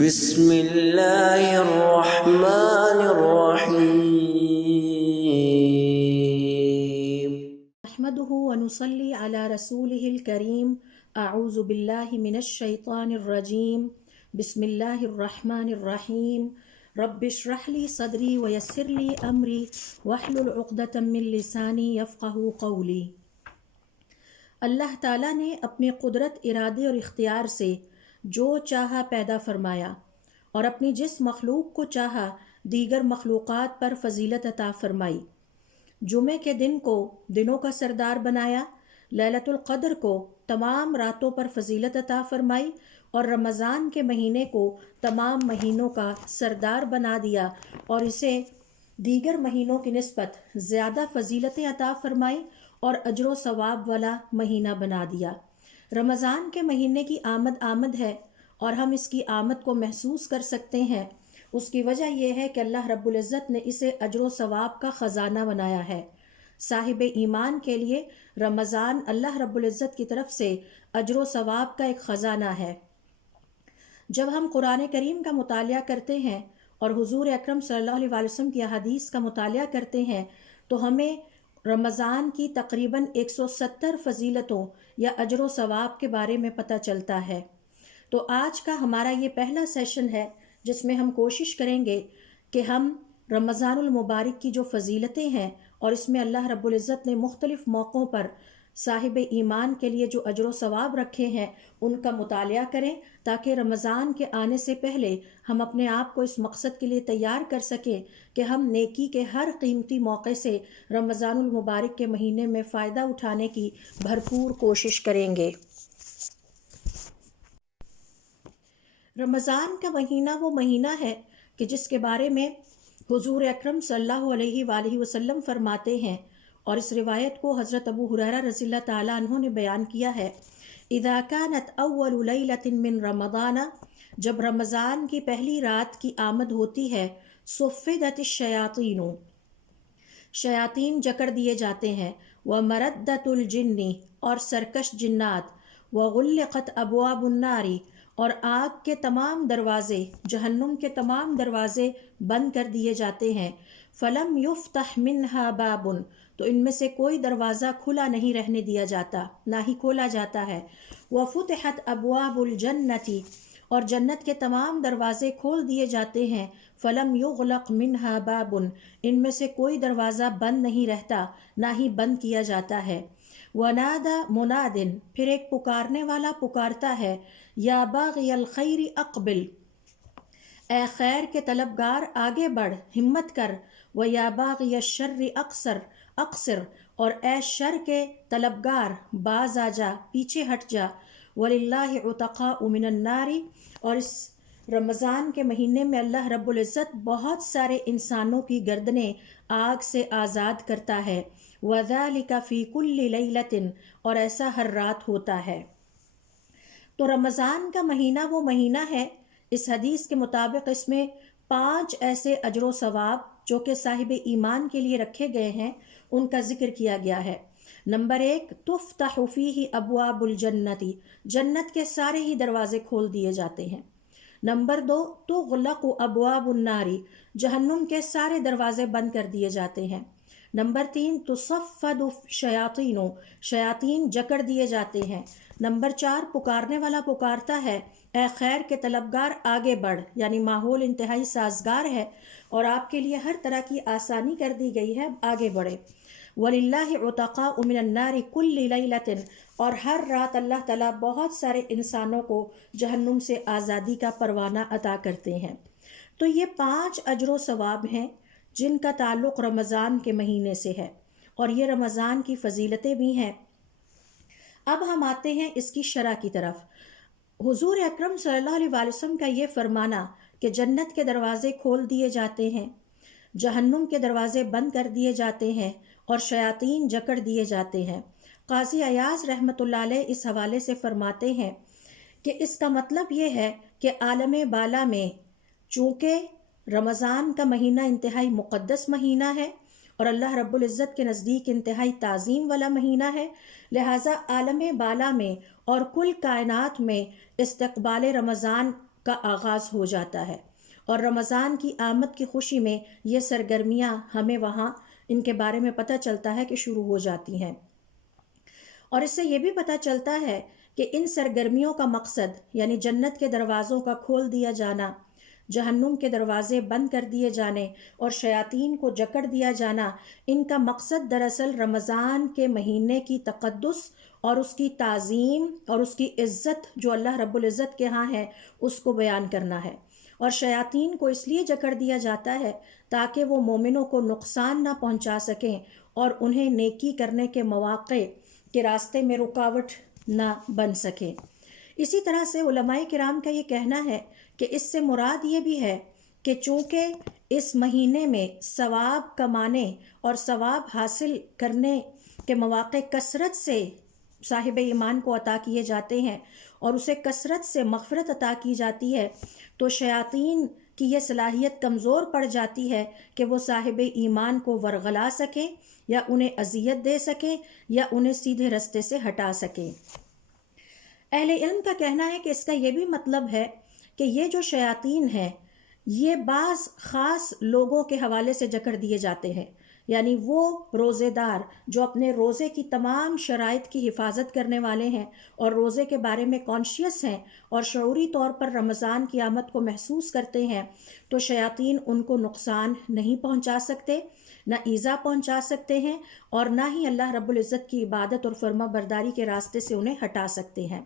بسم اللہ الرحمن الرحیم نحمده ونصلي على رسوله الكريم اعوذ باللہ من الشیطان الرجیم بسم اللہ الرحمن الرحیم رب اشرح لي صدری ویسر لي امری واحلل عقدۃ من لسانی یفقہوا قولی۔ اللہ تعالیٰ نے اپنے قدرت، ارادے اور اختیار سے جو چاہا پیدا فرمایا اور اپنی جس مخلوق کو چاہا دیگر مخلوقات پر فضیلت عطا فرمائی۔ جمعے کے دن کو دنوں کا سردار بنایا، لیلۃ القدر کو تمام راتوں پر فضیلت عطا فرمائی اور رمضان کے مہینے کو تمام مہینوں کا سردار بنا دیا اور اسے دیگر مہینوں کی نسبت زیادہ فضیلتیں عطا فرمائی اور اجر و ثواب والا مہینہ بنا دیا۔ رمضان کے مہینے کی آمد ہے اور ہم اس کی آمد کو محسوس کر سکتے ہیں۔ اس کی وجہ یہ ہے کہ اللہ رب العزت نے اسے اجر و ثواب کا خزانہ بنایا ہے۔ صاحب ایمان کے لیے رمضان اللہ رب العزت کی طرف سے اجر و ثواب کا ایک خزانہ ہے۔ جب ہم قرآن کریم کا مطالعہ کرتے ہیں اور حضور اکرم صلی اللہ علیہ وسلم کی احادیث کا مطالعہ کرتے ہیں تو ہمیں رمضان کی تقریباً 170 فضیلتوں یا اجر و ثواب کے بارے میں پتہ چلتا ہے۔ تو آج کا ہمارا یہ پہلا سیشن ہے جس میں ہم کوشش کریں گے کہ ہم رمضان المبارک کی جو فضیلتیں ہیں اور اس میں اللہ رب العزت نے مختلف موقعوں پر صاحب ایمان کے لیے جو اجر و ثواب رکھے ہیں ان کا مطالعہ کریں تاکہ رمضان کے آنے سے پہلے ہم اپنے آپ کو اس مقصد کے لیے تیار کر سکیں کہ ہم نیکی کے ہر قیمتی موقع سے رمضان المبارک کے مہینے میں فائدہ اٹھانے کی بھرپور کوشش کریں گے۔ رمضان کا مہینہ وہ مہینہ ہے کہ جس کے بارے میں حضور اکرم صلی اللہ علیہ وآلہ وسلم فرماتے ہیں اور اس روایت کو حضرت ابو ہریرہ رضی اللہ تعالیٰ عنہ نے بیان کیا ہے، اذا كانت اول لیلۃ من رمضان، جب رمضان کی پہلی رات کی آمد ہوتی ہے، صفدت الشیاطین، شیاطین جکڑ دیے جاتے ہیں، ومردت الجن، اور سرکش جنات، وغلقت ابواب النار، اور آگ کے تمام دروازے، جہنم کے تمام دروازے بند کر دیے جاتے ہیں، فلم یفتح منہا باب، تو ان میں سے کوئی دروازہ کھلا نہیں رہنے دیا جاتا، نہ ہی کھولا جاتا ہے، وفتحت ابواب الجنت، اور جنت کے تمام دروازے کھول دیے جاتے ہیں، فلم یغلق منہا باب، ان میں سے کوئی دروازہ بند نہیں رہتا، نہ ہی بند کیا جاتا ہے، ونادى مناد، پھر ایک پکارنے والا پکارتا ہے، یا باغی الخیر اقبل، اے خیر کے طلبگار آگے بڑھ، ہمت کر، ویا باغی الشر اقصر، اور اے شر کے طلبگار باز آ جا، پیچھے ہٹ جا، وللہ عتقاء من النار، اور اس رمضان کے مہینے میں اللہ رب العزت بہت سارے انسانوں کی گردنیں آگ سے آزاد کرتا ہے، وذالک فی کل لیلۃ، اور ایسا ہر رات ہوتا ہے۔ تو رمضان کا مہینہ وہ مہینہ ہے، اس حدیث کے مطابق اس میں 5 ایسے اجر و ثواب جو کہ صاحب ایمان کے لیے رکھے گئے ہیں ان کا ذکر کیا گیا ہے۔ نمبر 1، تفتح فیہ ابواب الجنت، جنت کے سارے ہی دروازے کھول دیے جاتے ہیں۔ نمبر 2، تغلق ابواب النار، جہنم کے سارے دروازے بند کر دیے جاتے ہیں۔ نمبر 3، تصفد شیاطین، شیاطین جکڑ دیے جاتے ہیں۔ نمبر 4، پکارنے والا پکارتا ہے، اے خیر کے طلبگار آگے بڑھ، یعنی ماحول انتہائی سازگار ہے اور آپ کے لیے ہر طرح کی آسانی کر دی گئی ہے، آگے بڑھے۔ وَلِلَّهِ عُتَقَاءُ مِنَ النَّارِ كُلِّ لَيْلَةٍ، اور ہر رات اللہ تعالیٰ بہت سارے انسانوں کو جہنم سے آزادی کا پروانہ عطا کرتے ہیں۔ تو یہ 5 اجر و ثواب ہیں جن کا تعلق رمضان کے مہینے سے ہے اور یہ رمضان کی فضیلتیں بھی ہیں۔ اب ہم آتے ہیں اس کی شرح کی طرف۔ حضور اکرم صلی اللہ علیہ وسلم کا یہ فرمانا کہ جنت کے دروازے کھول دیے جاتے ہیں، جہنم کے دروازے بند کر دیے جاتے ہیں اور شیاطین جکڑ دیے جاتے ہیں، قاضی ایاز رحمۃ اللہ علیہ اس حوالے سے فرماتے ہیں کہ اس کا مطلب یہ ہے کہ عالم بالا میں چونکہ رمضان کا مہینہ انتہائی مقدس مہینہ ہے اور اللہ رب العزت کے نزدیک انتہائی تعظیم والا مہینہ ہے، لہٰذا عالم بالا میں اور کل کائنات میں استقبال رمضان کا آغاز ہو جاتا ہے، اور رمضان کی آمد کی خوشی میں یہ سرگرمیاں ہمیں وہاں ان کے بارے میں پتہ چلتا ہے کہ شروع ہو جاتی ہیں۔ اور اس سے یہ بھی پتہ چلتا ہے کہ ان سرگرمیوں کا مقصد یعنی جنت کے دروازوں کا کھول دیا جانا، جہنم کے دروازے بند کر دیے جانے اور شیاطین کو جکڑ دیا جانا، ان کا مقصد دراصل رمضان کے مہینے کی تقدس اور اس کی تعظیم اور اس کی عزت جو اللہ رب العزت کے ہاں ہے اس کو بیان کرنا ہے۔ اور شیاطین کو اس لیے جکڑ دیا جاتا ہے تاکہ وہ مومنوں کو نقصان نہ پہنچا سکیں اور انہیں نیکی کرنے کے مواقع کے راستے میں رکاوٹ نہ بن سکے۔ اسی طرح سے علماء کرام کا یہ کہنا ہے کہ اس سے مراد یہ بھی ہے کہ چونکہ اس مہینے میں ثواب کمانے اور ثواب حاصل کرنے کے مواقع کثرت سے صاحب ایمان کو عطا کیے جاتے ہیں اور اسے کثرت سے مغفرت عطا کی جاتی ہے، تو شیاطین کی یہ صلاحیت کمزور پڑ جاتی ہے کہ وہ صاحب ایمان کو ورغلا سکیں یا انہیں اذیت دے سکیں یا انہیں سیدھے رستے سے ہٹا سکیں۔ اہل علم کا کہنا ہے کہ اس کا یہ بھی مطلب ہے کہ یہ جو شیاطین ہیں یہ بعض خاص لوگوں کے حوالے سے جکڑ دیے جاتے ہیں، یعنی وہ روزے دار جو اپنے روزے کی تمام شرائط کی حفاظت کرنے والے ہیں اور روزے کے بارے میں کانشیس ہیں اور شعوری طور پر رمضان کی آمد کو محسوس کرتے ہیں، تو شیاطین ان کو نقصان نہیں پہنچا سکتے، نہ ایذا پہنچا سکتے ہیں اور نہ ہی اللہ رب العزت کی عبادت اور فرما برداری کے راستے سے انہیں ہٹا سکتے ہیں۔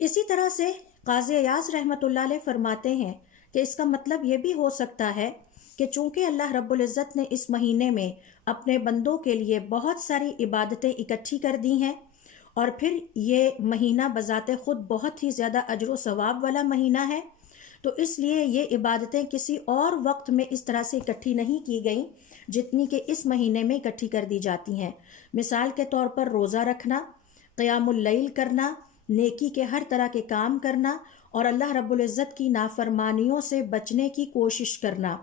اسی طرح سے قاضی ایاز رحمۃ اللہ علیہ فرماتے ہیں کہ اس کا مطلب یہ بھی ہو سکتا ہے کہ چونکہ اللہ رب العزت نے اس مہینے میں اپنے بندوں کے لیے بہت ساری عبادتیں اکٹھی کر دی ہیں اور پھر یہ مہینہ بذات خود بہت ہی زیادہ اجر و ثواب والا مہینہ ہے، تو اس لیے یہ عبادتیں کسی اور وقت میں اس طرح سے اکٹھی نہیں کی گئیں جتنی کہ اس مہینے میں اکٹھی کر دی جاتی ہیں۔ مثال کے طور پر روزہ رکھنا، قیام اللیل کرنا، نیکی کے ہر طرح کے کام کرنا اور اللہ رب العزت کی نافرمانیوں سے بچنے کی کوشش کرنا،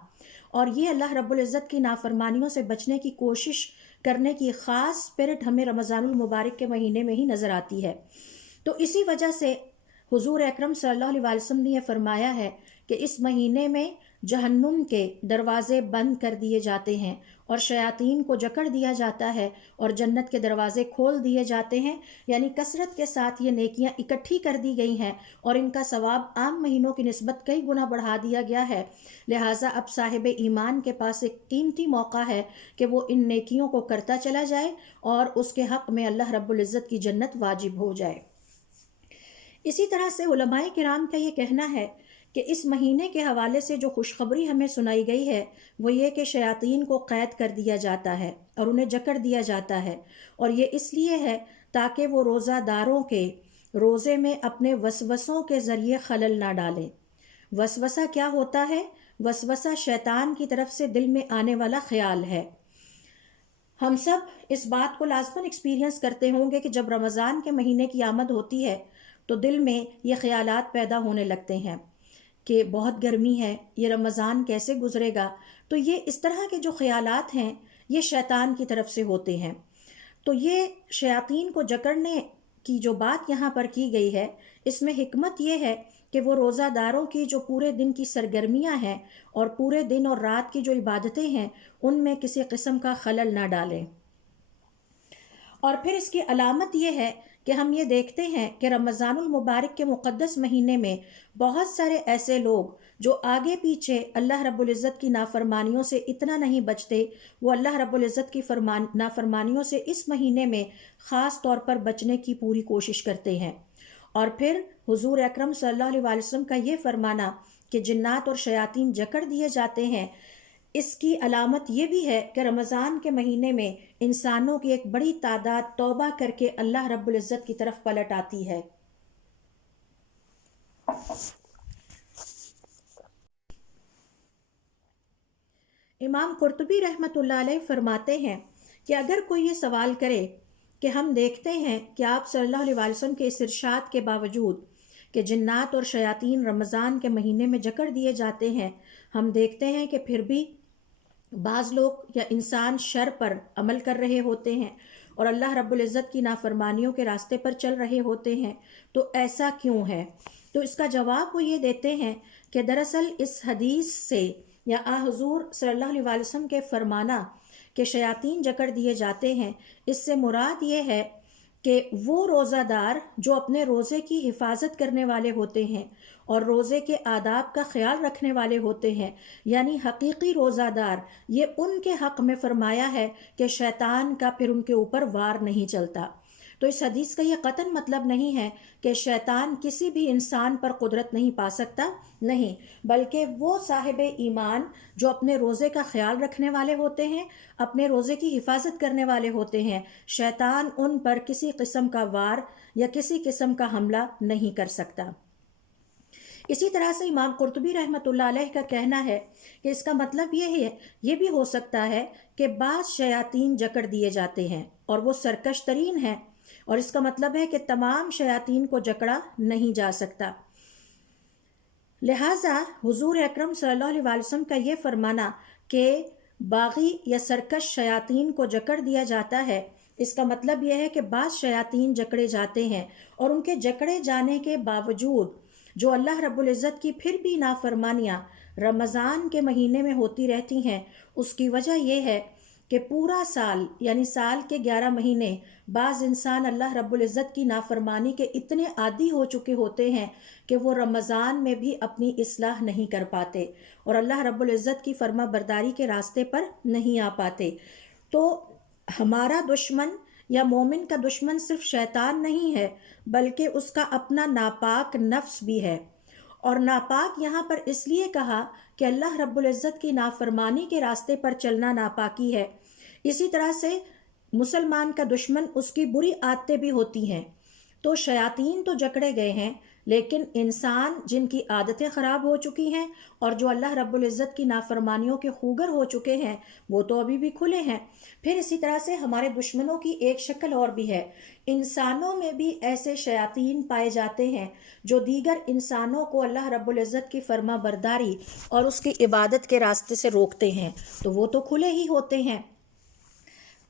اور یہ اللہ رب العزت کی نافرمانیوں سے بچنے کی کوشش کرنے کی خاص اسپرٹ ہمیں رمضان المبارک کے مہینے میں ہی نظر آتی ہے۔ تو اسی وجہ سے حضور اکرم صلی اللہ علیہ وسلم نے یہ فرمایا ہے کہ اس مہینے میں جہنم کے دروازے بند کر دیے جاتے ہیں اور شیاطین کو جکڑ دیا جاتا ہے اور جنت کے دروازے کھول دیے جاتے ہیں، یعنی کثرت کے ساتھ یہ نیکیاں اکٹھی کر دی گئی ہیں اور ان کا ثواب عام مہینوں کی نسبت کئی گنا بڑھا دیا گیا ہے۔ لہٰذا اب صاحب ایمان کے پاس ایک قیمتی موقع ہے کہ وہ ان نیکیوں کو کرتا چلا جائے اور اس کے حق میں اللہ رب العزت کی جنت واجب ہو جائے۔ اسی طرح سے علماء کرام کا یہ کہنا ہے کہ اس مہینے کے حوالے سے جو خوشخبری ہمیں سنائی گئی ہے وہ یہ کہ شیاطین کو قید کر دیا جاتا ہے اور انہیں جکڑ دیا جاتا ہے، اور یہ اس لیے ہے تاکہ وہ روزہ داروں کے روزے میں اپنے وسوسوں کے ذریعے خلل نہ ڈالیں۔ وسوسہ کیا ہوتا ہے؟ وسوسہ شیطان کی طرف سے دل میں آنے والا خیال ہے۔ ہم سب اس بات کو لازماً ایکسپیرینس کرتے ہوں گے کہ جب رمضان کے مہینے کی آمد ہوتی ہے تو دل میں یہ خیالات پیدا ہونے لگتے ہیں کہ بہت گرمی ہے، یہ رمضان کیسے گزرے گا۔ تو یہ اس طرح کے جو خیالات ہیں یہ شیطان کی طرف سے ہوتے ہیں۔ تو یہ شیاطین کو جکڑنے کی جو بات یہاں پر کی گئی ہے اس میں حکمت یہ ہے کہ وہ روزہ داروں کی جو پورے دن کی سرگرمیاں ہیں اور پورے دن اور رات کی جو عبادتیں ہیں ان میں کسی قسم کا خلل نہ ڈالیں۔ اور پھر اس کی علامت یہ ہے کہ ہم یہ دیکھتے ہیں کہ رمضان المبارک کے مقدس مہینے میں بہت سارے ایسے لوگ جو آگے پیچھے اللہ رب العزت کی نافرمانیوں سے اتنا نہیں بچتے، وہ اللہ رب العزت کی نافرمانیوں سے اس مہینے میں خاص طور پر بچنے کی پوری کوشش کرتے ہیں۔ اور پھر حضور اکرم صلی اللہ علیہ وسلم کا یہ فرمانا کہ جنات اور شیاطین جکڑ دیے جاتے ہیں، اس کی علامت یہ بھی ہے کہ رمضان کے مہینے میں انسانوں کی ایک بڑی تعداد توبہ کر کے اللہ رب العزت کی طرف پلٹ آتی ہے۔ امام قرطبی رحمۃ اللہ علیہ فرماتے ہیں کہ اگر کوئی یہ سوال کرے کہ ہم دیکھتے ہیں کہ آپ صلی اللہ علیہ وسلم کے اس ارشاد کے باوجود کہ جنات اور شیاطین رمضان کے مہینے میں جکڑ دیے جاتے ہیں، ہم دیکھتے ہیں کہ پھر بھی بعض لوگ یا انسان شر پر عمل کر رہے ہوتے ہیں اور اللہ رب العزت کی نافرمانیوں کے راستے پر چل رہے ہوتے ہیں، تو ایسا کیوں ہے؟ تو اس کا جواب وہ یہ دیتے ہیں کہ دراصل اس حدیث سے یا حضور صلی اللہ علیہ وسلم کے فرمانا کہ شیاطین جکڑ دیے جاتے ہیں، اس سے مراد یہ ہے کہ وہ روزہ دار جو اپنے روزے کی حفاظت کرنے والے ہوتے ہیں اور روزے کے آداب کا خیال رکھنے والے ہوتے ہیں، یعنی حقیقی روزہ دار، یہ ان کے حق میں فرمایا ہے کہ شیطان کا پھر ان کے اوپر وار نہیں چلتا۔ تو اس حدیث کا یہ قطعاً مطلب نہیں ہے کہ شیطان کسی بھی انسان پر قدرت نہیں پا سکتا، نہیں، بلکہ وہ صاحب ایمان جو اپنے روزے کا خیال رکھنے والے ہوتے ہیں، اپنے روزے کی حفاظت کرنے والے ہوتے ہیں، شیطان ان پر کسی قسم کا وار یا کسی قسم کا حملہ نہیں کر سکتا۔ اسی طرح سے امام قرطبی رحمۃ اللہ علیہ کا کہنا ہے کہ اس کا مطلب یہ بھی ہو سکتا ہے کہ بعض شیاطین جکڑ دیے جاتے ہیں اور وہ سرکش ترین ہیں، اور اس کا مطلب ہے کہ تمام شیاطین کو جکڑا نہیں جا سکتا۔ لہٰذا حضور اکرم صلی اللہ علیہ وسلم کا یہ فرمانا کہ باغی یا سرکش شیاطین کو جکڑ دیا جاتا ہے، اس کا مطلب یہ ہے کہ بعض شیاطین جکڑے جاتے ہیں، اور ان کے جکڑے جانے کے باوجود جو اللہ رب العزت کی پھر بھی نافرمانیاں رمضان کے مہینے میں ہوتی رہتی ہیں، اس کی وجہ یہ ہے کہ پورا سال یعنی سال کے 11 مہینے بعض انسان اللہ رب العزت کی نافرمانی کے اتنے عادی ہو چکے ہوتے ہیں کہ وہ رمضان میں بھی اپنی اصلاح نہیں کر پاتے اور اللہ رب العزت کی فرما برداری کے راستے پر نہیں آ پاتے۔ تو ہمارا دشمن یا مومن کا دشمن صرف شیطان نہیں ہے، بلکہ اس کا اپنا ناپاک نفس بھی ہے، اور ناپاک یہاں پر اس لیے کہا کہ اللہ رب العزت کی نافرمانی کے راستے پر چلنا ناپاکی ہے۔ اسی طرح سے مسلمان کا دشمن اس کی بری عادتیں بھی ہوتی ہیں۔ تو شیاطین تو جکڑے گئے ہیں، لیکن انسان جن کی عادتیں خراب ہو چکی ہیں اور جو اللہ رب العزت کی نافرمانیوں کے خوگر ہو چکے ہیں، وہ تو ابھی بھی کھلے ہیں۔ پھر اسی طرح سے ہمارے دشمنوں کی ایک شکل اور بھی ہے، انسانوں میں بھی ایسے شیاطین پائے جاتے ہیں جو دیگر انسانوں کو اللہ رب العزت کی فرما برداری اور اس کی عبادت کے راستے سے روکتے ہیں، تو وہ تو کھلے ہی ہوتے ہیں۔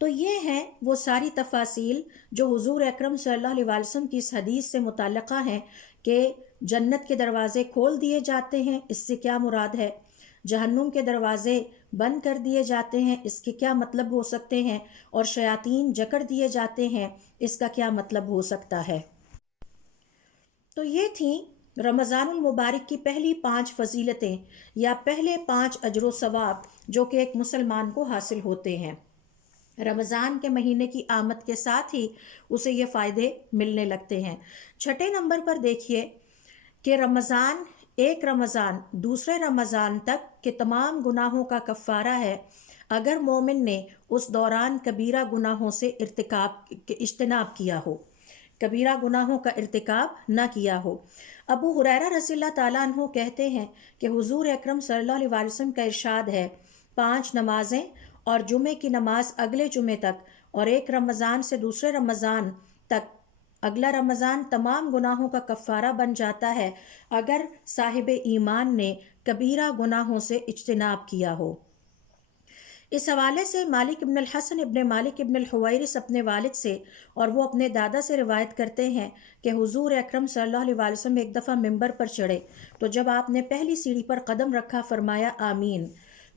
تو یہ ہیں وہ ساری تفاصیل جو حضور اکرم صلی اللہ علیہ وسلم کی اس حدیث سے متعلقہ ہیں کہ جنت کے دروازے کھول دیے جاتے ہیں، اس سے کیا مراد ہے؟ جہنم کے دروازے بند کر دیے جاتے ہیں، اس کے کیا مطلب ہو سکتے ہیں؟ اور شیاطین جکڑ دیے جاتے ہیں، اس کا کیا مطلب ہو سکتا ہے؟ تو یہ تھیں رمضان المبارک کی پہلی 5 فضیلتیں یا پہلے 5 اجر و ثواب جو کہ ایک مسلمان کو حاصل ہوتے ہیں۔ رمضان کے مہینے کی آمد کے ساتھ ہی اسے یہ فائدے ملنے لگتے ہیں۔ 6 نمبر پر دیکھیے کہ ایک رمضان دوسرے رمضان تک کے تمام گناہوں کا کفارہ ہے اگر مومن نے اس دوران کبیرہ گناہوں سے اجتناب کیا ہو، کبیرہ گناہوں کا ارتکاب نہ کیا ہو۔ ابو ہریرہ رضی اللہ تعالیٰ عنہ کہتے ہیں کہ حضور اکرم صلی اللہ علیہ وسلم کا ارشاد ہے، 5 نمازیں اور جمعے کی نماز اگلے جمعے تک اور ایک رمضان سے دوسرے رمضان تک اگلا رمضان تمام گناہوں کا کفارہ بن جاتا ہے اگر صاحب ایمان نے کبیرہ گناہوں سے اجتناب کیا ہو۔ اس حوالے سے مالک ابن الحسن ابن مالک ابن الحویرث اپنے والد سے اور وہ اپنے دادا سے روایت کرتے ہیں کہ حضور اکرم صلی اللہ علیہ وسلم ایک دفعہ ممبر پر چڑھے تو جب آپ نے پہلی سیڑھی پر قدم رکھا فرمایا آمین،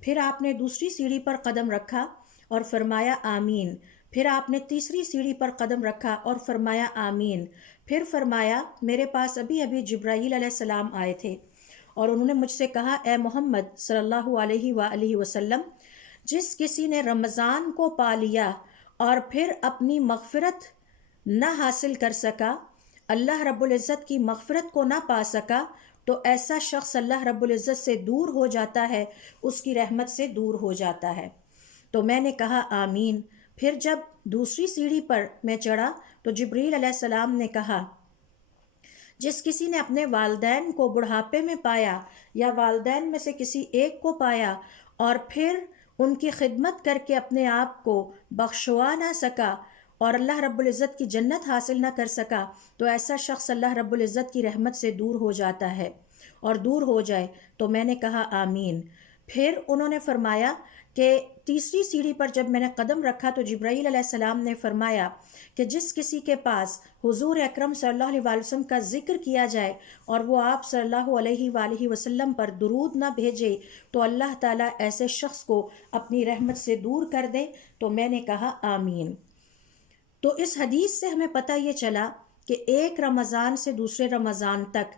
پھر آپ نے دوسری سیڑھی پر قدم رکھا اور فرمایا آمین، پھر آپ نے تیسری سیڑھی پر قدم رکھا اور فرمایا آمین، پھر فرمایا میرے پاس ابھی جبرائیل علیہ السلام آئے تھے اور انہوں نے مجھ سے کہا اے محمد صلی اللہ علیہ وآلہ وسلم، جس کسی نے رمضان کو پا لیا اور پھر اپنی مغفرت نہ حاصل کر سکا، اللہ رب العزت کی مغفرت کو نہ پا سکا، تو ایسا شخص اللہ رب العزت سے دور ہو جاتا ہے، اس کی رحمت سے دور ہو جاتا ہے۔ تو میں نے کہا آمین۔ پھر جب دوسری سیڑھی پر میں چڑھا تو جبریل علیہ السلام نے کہا، جس کسی نے اپنے والدین کو بڑھاپے میں پایا یا والدین میں سے کسی ایک کو پایا اور پھر ان کی خدمت کر کے اپنے آپ کو بخشوا نہ سکا اور اللہ رب العزت کی جنت حاصل نہ کر سکا، تو ایسا شخص اللہ رب العزت کی رحمت سے دور ہو جاتا ہے اور دور ہو جائے۔ تو میں نے کہا آمین۔ پھر انہوں نے فرمایا کہ تیسری سیڑھی پر جب میں نے قدم رکھا تو جبرائیل علیہ السلام نے فرمایا کہ جس کسی کے پاس حضور اکرم صلی اللہ علیہ وآلہ وسلم کا ذکر کیا جائے اور وہ آپ صلی اللہ علیہ وآلہ وسلم پر درود نہ بھیجے تو اللہ تعالیٰ ایسے شخص کو اپنی رحمت سے دور کر دے۔ تو میں نے کہا آمین۔ تو اس حدیث سے ہمیں پتہ یہ چلا کہ ایک رمضان سے دوسرے رمضان تک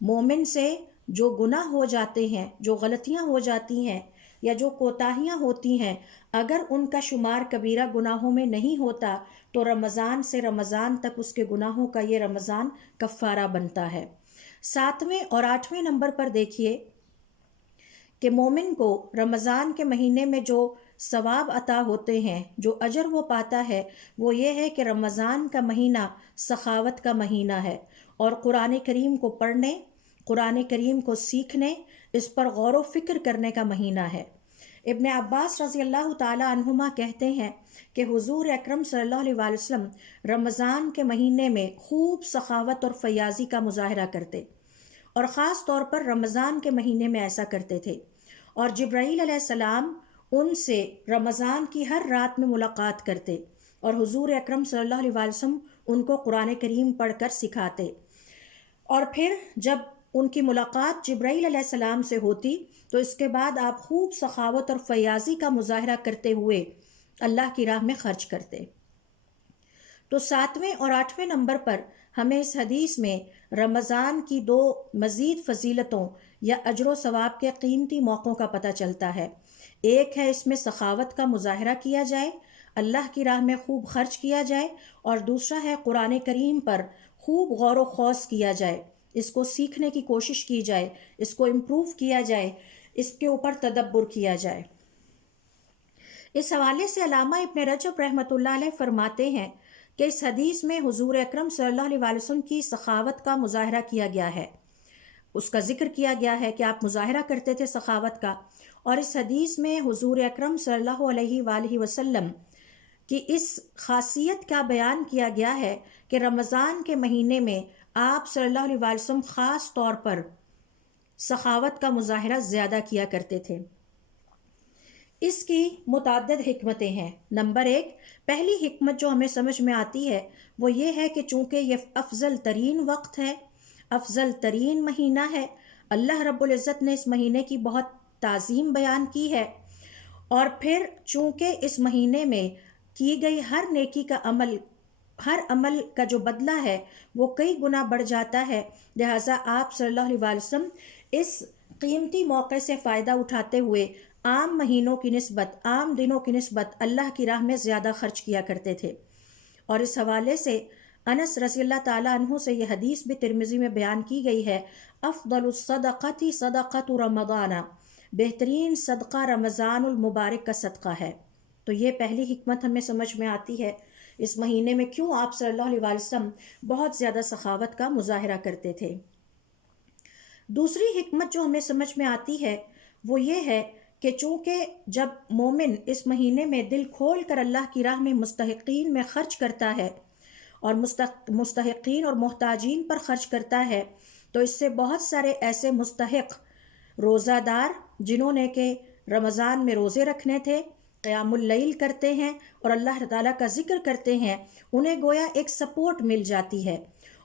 مومن سے جو گناہ ہو جاتے ہیں، جو غلطیاں ہو جاتی ہیں یا جو کوتاہیاں ہوتی ہیں، اگر ان کا شمار کبیرہ گناہوں میں نہیں ہوتا تو رمضان سے رمضان تک اس کے گناہوں کا یہ رمضان کفارہ بنتا ہے۔ 7ویں اور 8ویں نمبر پر دیکھیے کہ مومن کو رمضان کے مہینے میں جو ثواب عطا ہوتے ہیں، جو اجر وہ پاتا ہے، وہ یہ ہے کہ رمضان کا مہینہ سخاوت کا مہینہ ہے اور قرآن کریم کو پڑھنے، قرآن کریم کو سیکھنے، اس پر غور و فکر کرنے کا مہینہ ہے۔ ابن عباس رضی اللہ تعالی عنہما کہتے ہیں کہ حضور اکرم صلی اللہ علیہ وآلہ وسلم رمضان کے مہینے میں خوب سخاوت اور فیاضی کا مظاہرہ کرتے اور خاص طور پر رمضان کے مہینے میں ایسا کرتے تھے، اور جبرائیل علیہ السلام ان سے رمضان کی ہر رات میں ملاقات کرتے اور حضور اکرم صلی اللہ علیہ وآلہ وسلم ان کو قرآن کریم پڑھ کر سکھاتے، اور پھر جب ان کی ملاقات جبرائیل علیہ السلام سے ہوتی تو اس کے بعد آپ خوب سخاوت اور فیاضی کا مظاہرہ کرتے ہوئے اللہ کی راہ میں خرچ کرتے۔ تو 7ویں اور 8ویں نمبر پر ہمیں اس حدیث میں رمضان کی 2 مزید فضیلتوں یا اجر و ثواب کے قیمتی موقعوں کا پتہ چلتا ہے۔ ایک ہے اس میں سخاوت کا مظاہرہ کیا جائے، اللہ کی راہ میں خوب خرچ کیا جائے، اور دوسرا ہے قرآن کریم پر خوب غور و خوض کیا جائے، اس کو سیکھنے کی کوشش کی جائے، اس کو امپروو کیا جائے، اس کے اوپر تدبر کیا جائے۔ اس حوالے سے علامہ ابن رجب رحمۃ اللہ علیہ فرماتے ہیں کہ اس حدیث میں حضور اکرم صلی اللہ علیہ وآلہ وسلم کی سخاوت کا مظاہرہ کیا گیا ہے، اس کا ذکر کیا گیا ہے کہ آپ مظاہرہ کرتے تھے سخاوت کا، اور اس حدیث میں حضور اکرم صلی اللہ علیہ وآلہ وسلم کی اس خاصیت کا بیان کیا گیا ہے کہ رمضان کے مہینے میں آپ صلی اللہ علیہ وآلہ وسلم خاص طور پر سخاوت کا مظاہرہ زیادہ کیا کرتے تھے۔ اس کی متعدد حکمتیں ہیں۔ نمبر 1، پہلی حکمت جو ہمیں سمجھ میں آتی ہے وہ یہ ہے کہ چونکہ یہ افضل ترین وقت ہے، افضل ترین مہینہ ہے، اللہ رب العزت نے اس مہینے کی بہت تعظیم بیان کی ہے، اور پھر چونکہ اس مہینے میں کی گئی ہر نیکی کا عمل، ہر عمل کا جو بدلہ ہے وہ کئی گنا بڑھ جاتا ہے، لہٰذا آپ صلی اللہ علیہ وآلہ وسلم اس قیمتی موقع سے فائدہ اٹھاتے ہوئے عام مہینوں کی نسبت، عام دنوں کی نسبت اللہ کی راہ میں زیادہ خرچ کیا کرتے تھے۔ اور اس حوالے سے انس رضی اللہ تعالیٰ عنہ سے یہ حدیث بھی ترمذی میں بیان کی گئی ہے، افضل الصدقۃ صدقۃ رمضان، بہترین صدقہ رمضان المبارک کا صدقہ ہے۔ تو یہ پہلی حکمت ہمیں سمجھ میں آتی ہے، اس مہینے میں کیوں آپ صلی اللہ علیہ وآلہ وسلم بہت زیادہ سخاوت کا مظاہرہ کرتے تھے۔ دوسری حکمت جو ہمیں سمجھ میں آتی ہے وہ یہ ہے کہ چونکہ جب مومن اس مہینے میں دل کھول کر اللہ کی راہ میں مستحقین میں خرچ کرتا ہے اور مستحقین اور محتاجین پر خرچ کرتا ہے، تو اس سے بہت سارے ایسے مستحق روزہ دار جنہوں نے کہ رمضان میں روزے رکھنے تھے، قیام اللیل کرتے ہیں اور اللہ تعالیٰ کا ذکر کرتے ہیں، انہیں گویا ایک سپورٹ مل جاتی ہے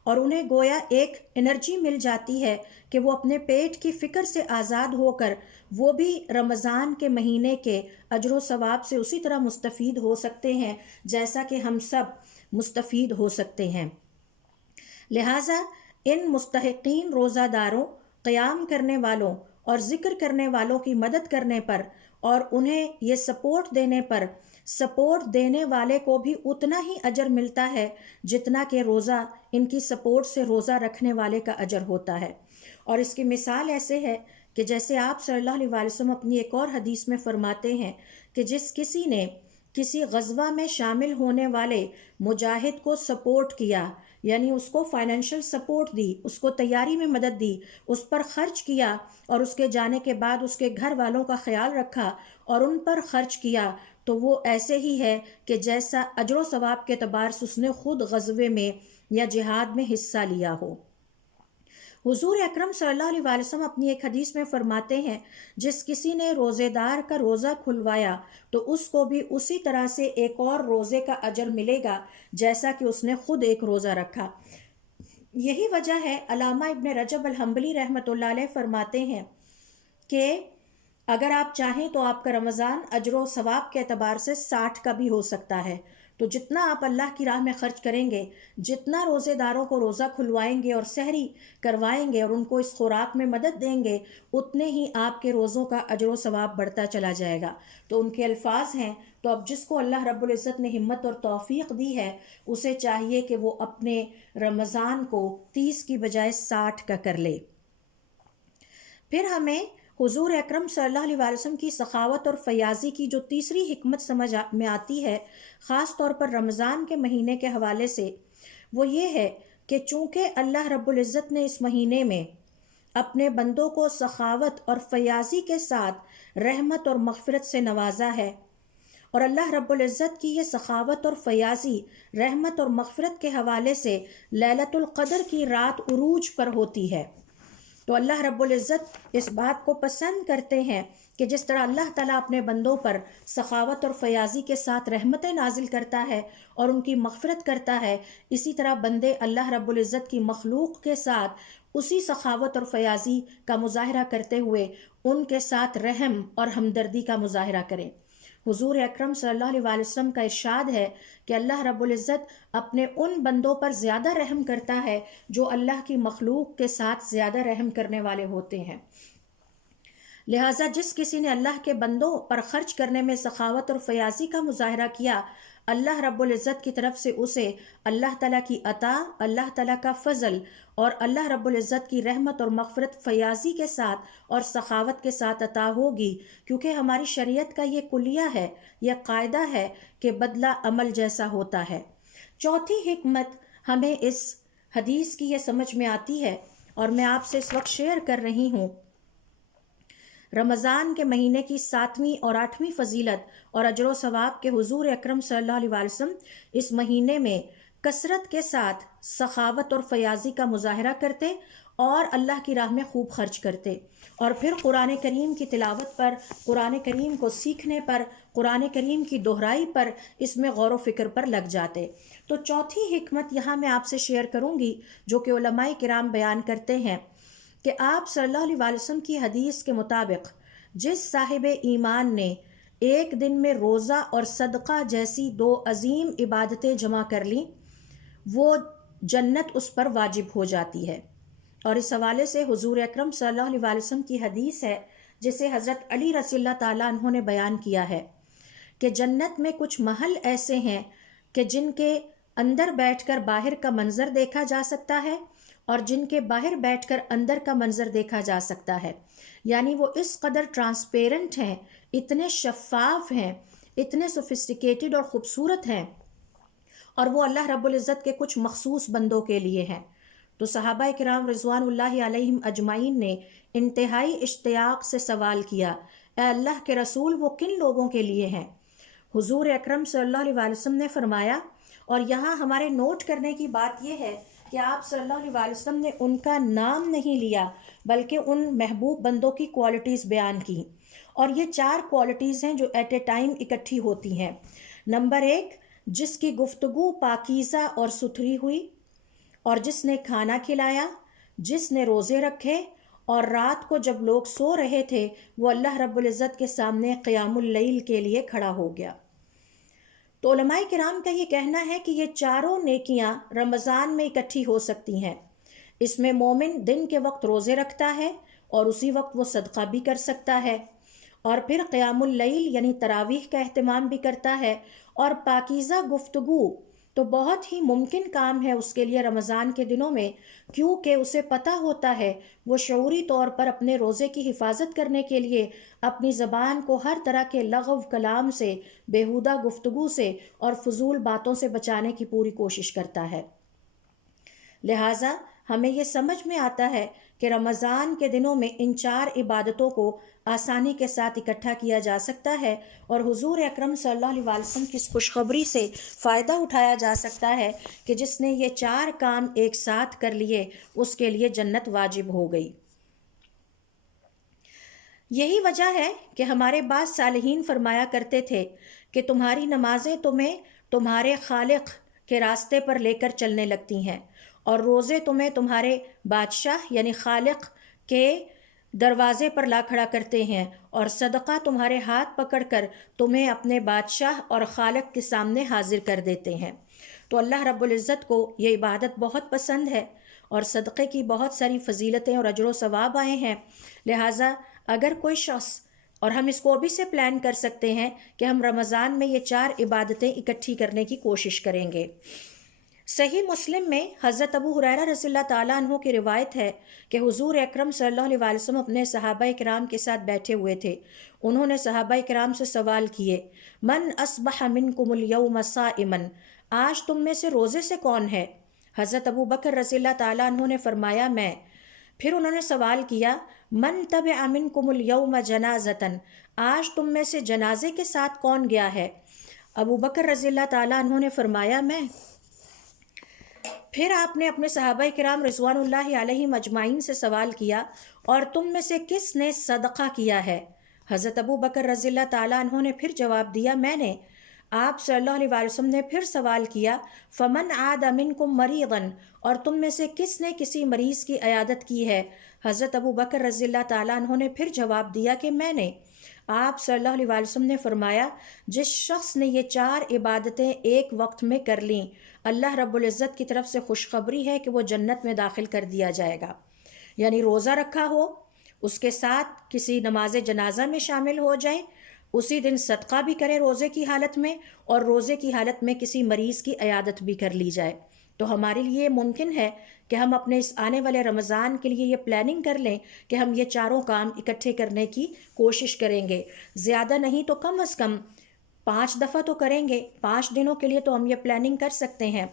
اور انہیں گویا ایک انرجی مل جاتی ہے کہ وہ اپنے پیٹ کی فکر سے آزاد ہو کر وہ بھی رمضان کے مہینے کے اجر و ثواب سے اسی طرح مستفید ہو سکتے ہیں جیسا کہ ہم سب مستفید ہو سکتے ہیں۔ لہٰذا ان مستحقین روزہ داروں، قیام کرنے والوں اور ذکر کرنے والوں کی مدد کرنے پر اور انہیں یہ سپورٹ دینے پر، سپورٹ دینے والے کو بھی اتنا ہی اجر ملتا ہے جتنا کہ روزہ، ان کی سپورٹ سے روزہ رکھنے والے کا اجر ہوتا ہے۔ اور اس کی مثال ایسے ہے کہ جیسے آپ صلی اللہ علیہ وآلہ وسلم اپنی ایک اور حدیث میں فرماتے ہیں کہ جس کسی نے کسی غزوہ میں شامل ہونے والے مجاہد کو سپورٹ کیا، یعنی اس کو فائنینشل سپورٹ دی، اس کو تیاری میں مدد دی، اس پر خرچ کیا اور اس کے جانے کے بعد اس کے گھر والوں کا خیال رکھا اور ان پر خرچ کیا، تو وہ ایسے ہی ہے کہ جیسا اجر و ثواب کے اعتبار سے اس نے خود غزوے میں یا جہاد میں حصہ لیا ہو۔ حضور اکرم صلی اللہ علیہ وسلم اپنی ایک حدیث میں فرماتے ہیں جس کسی نے روزے دار کا روزہ کھلوایا تو اس کو بھی اسی طرح سے ایک اور روزے کا اجر ملے گا جیسا کہ اس نے خود ایک روزہ رکھا۔ یہی وجہ ہے علامہ ابن رجب الحنبلی رحمۃ اللہ علیہ فرماتے ہیں کہ اگر آپ چاہیں تو آپ کا رمضان اجر و ثواب کے اعتبار سے 60 کا بھی ہو سکتا ہے۔ تو جتنا آپ اللہ کی راہ میں خرچ کریں گے، جتنا روزے داروں کو روزہ کھلوائیں گے اور سحری کروائیں گے اور ان کو اس خوراک میں مدد دیں گے، اتنے ہی آپ کے روزوں کا اجر و ثواب بڑھتا چلا جائے گا۔ تو ان کے الفاظ ہیں، تو اب جس کو اللہ رب العزت نے ہمت اور توفیق دی ہے اسے چاہیے کہ وہ اپنے رمضان کو 30 کی بجائے 60 کا کر لے۔ پھر ہمیں حضور اکرم صلی اللہ علیہ وسلم کی سخاوت اور فیاضی کی جو تیسری حکمت سمجھ میں آتی ہے، خاص طور پر رمضان کے مہینے کے حوالے سے، وہ یہ ہے کہ چونکہ اللہ رب العزت نے اس مہینے میں اپنے بندوں کو سخاوت اور فیاضی کے ساتھ رحمت اور مغفرت سے نوازا ہے، اور اللہ رب العزت کی یہ سخاوت اور فیاضی رحمت اور مغفرت کے حوالے سے لیلۃ القدر کی رات عروج پر ہوتی ہے، تو اللہ رب العزت اس بات کو پسند کرتے ہیں کہ جس طرح اللہ تعالیٰ اپنے بندوں پر سخاوت اور فیاضی کے ساتھ رحمتیں نازل کرتا ہے اور ان کی مغفرت کرتا ہے، اسی طرح بندے اللہ رب العزت کی مخلوق کے ساتھ اسی سخاوت اور فیاضی کا مظاہرہ کرتے ہوئے ان کے ساتھ رحم اور ہمدردی کا مظاہرہ کریں۔ حضور اکرم صلی اللہ علیہ وسلم کا ارشاد ہے کہ اللہ رب العزت اپنے ان بندوں پر زیادہ رحم کرتا ہے جو اللہ کی مخلوق کے ساتھ زیادہ رحم کرنے والے ہوتے ہیں۔ لہٰذا جس کسی نے اللہ کے بندوں پر خرچ کرنے میں سخاوت اور فیاضی کا مظاہرہ کیا، اللہ رب العزت کی طرف سے اسے اللہ تعالیٰ کی عطا، اللہ تعالیٰ کا فضل اور اللہ رب العزت کی رحمت اور مغفرت فیاضی کے ساتھ اور سخاوت کے ساتھ عطا ہوگی، کیونکہ ہماری شریعت کا یہ کلیہ ہے، یہ قاعدہ ہے کہ بدلہ عمل جیسا ہوتا ہے۔ چوتھی حکمت ہمیں اس حدیث کی یہ سمجھ میں آتی ہے اور میں آپ سے اس وقت شیئر کر رہی ہوں۔ رمضان کے مہینے کی 7ویں اور 8ویں فضیلت اور اجر و ثواب کے حضور اکرم صلی اللہ علیہ وسلم اس مہینے میں کثرت کے ساتھ سخاوت اور فیاضی کا مظاہرہ کرتے اور اللہ کی راہ میں خوب خرچ کرتے، اور پھر قرآن کریم کی تلاوت پر، قرآن کریم کو سیکھنے پر، قرآن کریم کی دہرائی پر، اس میں غور و فکر پر لگ جاتے۔ تو چوتھی حکمت یہاں میں آپ سے شیئر کروں گی جو کہ علماء کرام بیان کرتے ہیں کہ آپ صلی اللہ علیہ وسلم کی حدیث کے مطابق جس صاحب ایمان نے ایک دن میں روزہ اور صدقہ جیسی 2 عظیم عبادتیں جمع کر لیں، وہ جنت اس پر واجب ہو جاتی ہے۔ اور اس حوالے سے حضور اکرم صلی اللہ علیہ وسلم کی حدیث ہے جسے حضرت علی رضی اللہ تعالیٰ عنہ نے بیان کیا ہے کہ جنت میں کچھ محل ایسے ہیں کہ جن کے اندر بیٹھ کر باہر کا منظر دیکھا جا سکتا ہے اور جن کے باہر بیٹھ کر اندر کا منظر دیکھا جا سکتا ہے، یعنی وہ اس قدر ٹرانسپیرنٹ ہیں، اتنے شفاف ہیں، اتنے سوفسٹیکیٹڈ اور خوبصورت ہیں، اور وہ اللہ رب العزت کے کچھ مخصوص بندوں کے لیے ہیں۔ تو صحابہ کرام رضوان اللہ علیہم اجمعین نے انتہائی اشتیاق سے سوال کیا، اے اللہ کے رسول وہ کن لوگوں کے لیے ہیں؟ حضور اکرم صلی اللہ علیہ وسلم نے فرمایا، اور یہاں ہمارے نوٹ کرنے کی بات یہ ہے کہ آپ صلی اللہ علیہ وسلم نے ان کا نام نہیں لیا بلکہ ان محبوب بندوں کی کوالٹیز بیان کی، اور یہ 4 کوالٹیز ہیں جو ایٹ اے ٹائم اکٹھی ہوتی ہیں۔ نمبر 1، جس کی گفتگو پاکیزہ اور ستھری ہوئی، اور جس نے کھانا کھلایا، جس نے روزے رکھے، اور رات کو جب لوگ سو رہے تھے وہ اللہ رب العزت کے سامنے قیام اللیل کے لیے کھڑا ہو گیا۔ تو علماء کرام کا یہ کہنا ہے کہ یہ 4 نیکیاں رمضان میں اکٹھی ہو سکتی ہیں۔ اس میں مومن دن کے وقت روزے رکھتا ہے اور اسی وقت وہ صدقہ بھی کر سکتا ہے، اور پھر قیام اللیل یعنی تراویح کا اہتمام بھی کرتا ہے، اور پاکیزہ گفتگو تو بہت ہی ممکن کام ہے اس کے لیے رمضان کے دنوں میں، کیونکہ اسے پتہ ہوتا ہے وہ شعوری طور پر اپنے روزے کی حفاظت کرنے کے لیے اپنی زبان کو ہر طرح کے لغو کلام سے، بیہودہ گفتگو سے اور فضول باتوں سے بچانے کی پوری کوشش کرتا ہے۔ لہٰذا ہمیں یہ سمجھ میں آتا ہے کہ رمضان کے دنوں میں ان 4 عبادتوں کو آسانی کے ساتھ اکٹھا کیا جا سکتا ہے، اور حضور اکرم صلی اللہ علیہ وسلم کی اس خوشخبری سے فائدہ اٹھایا جا سکتا ہے کہ جس نے یہ 4 کام ایک ساتھ کر لیے اس کے لیے جنت واجب ہو گئی۔ یہی وجہ ہے کہ ہمارے بعض صالحین فرمایا کرتے تھے کہ تمہاری نمازیں تمہیں تمہارے خالق کے راستے پر لے کر چلنے لگتی ہیں، اور روزے تمہیں تمہارے بادشاہ یعنی خالق کے دروازے پر لا کھڑا کرتے ہیں، اور صدقہ تمہارے ہاتھ پکڑ کر تمہیں اپنے بادشاہ اور خالق کے سامنے حاضر کر دیتے ہیں۔ تو اللہ رب العزت کو یہ عبادت بہت پسند ہے، اور صدقے کی بہت ساری فضیلتیں اور اجر و ثواب آئے ہیں۔ لہٰذا اگر کوئی شخص، اور ہم اس کو ابھی سے پلان کر سکتے ہیں کہ ہم رمضان میں یہ 4 عبادتیں اکٹھی کرنے کی کوشش کریں گے۔ صحیح مسلم میں حضرت ابو ہریرہ رضی اللہ تعالیٰ عنہ کی روایت ہے کہ حضور اکرم صلی اللہ علیہ وسلم اپنے صحابہ کرام کے ساتھ بیٹھے ہوئے تھے۔ انہوں نے صحابہ کرام سے سوال کیے، من اصبح منکم اليوم صائما، آج تم میں سے روزے سے کون ہے؟ حضرت ابو بکر رضی اللہ تعالیٰ عنہ نے فرمایا میں۔ پھر انہوں نے سوال کیا، من تبع منکم اليوم جنازۃ، آج تم میں سے جنازے کے ساتھ کون گیا ہے؟ ابو بکر رضی اللہ تعالیٰ عنہ نے فرمایا میں۔ پھر آپ نے اپنے صحابہ کرام رضوان اللہ علیہم اجمعین سے سوال کیا، اور تم میں سے کس نے صدقہ کیا ہے؟ حضرت ابو بکر رضی اللہ تعالیٰ عنہ نے پھر جواب دیا میں نے۔ آپ صلی اللہ علیہ وسلم نے پھر سوال کیا، فمن عاد منکم مریضا، اور تم میں سے کس نے کسی مریض کی عیادت کی ہے؟ حضرت ابو بکر رضی اللہ تعالیٰ عنہ نے پھر جواب دیا کہ میں نے۔ آپ صلی اللہ علیہ وسلم نے فرمایا، جس شخص نے یہ 4 عبادتیں ایک وقت میں کر لیں، اللہ رب العزت کی طرف سے خوشخبری ہے کہ وہ جنت میں داخل کر دیا جائے گا۔ یعنی روزہ رکھا ہو، اس کے ساتھ کسی نماز جنازہ میں شامل ہو جائے، اسی دن صدقہ بھی کرے روزے کی حالت میں، اور روزے کی حالت میں کسی مریض کی عیادت بھی کر لی جائے، تو ہمارے لیے ممکن ہے کہ ہم اپنے اس آنے والے رمضان کے لیے یہ پلاننگ کر لیں کہ ہم یہ 4 کام اکٹھے کرنے کی کوشش کریں گے۔ زیادہ نہیں تو کم از کم 5 دفعہ تو کریں گے، 5 دنوں کے لیے تو ہم یہ پلاننگ کر سکتے ہیں۔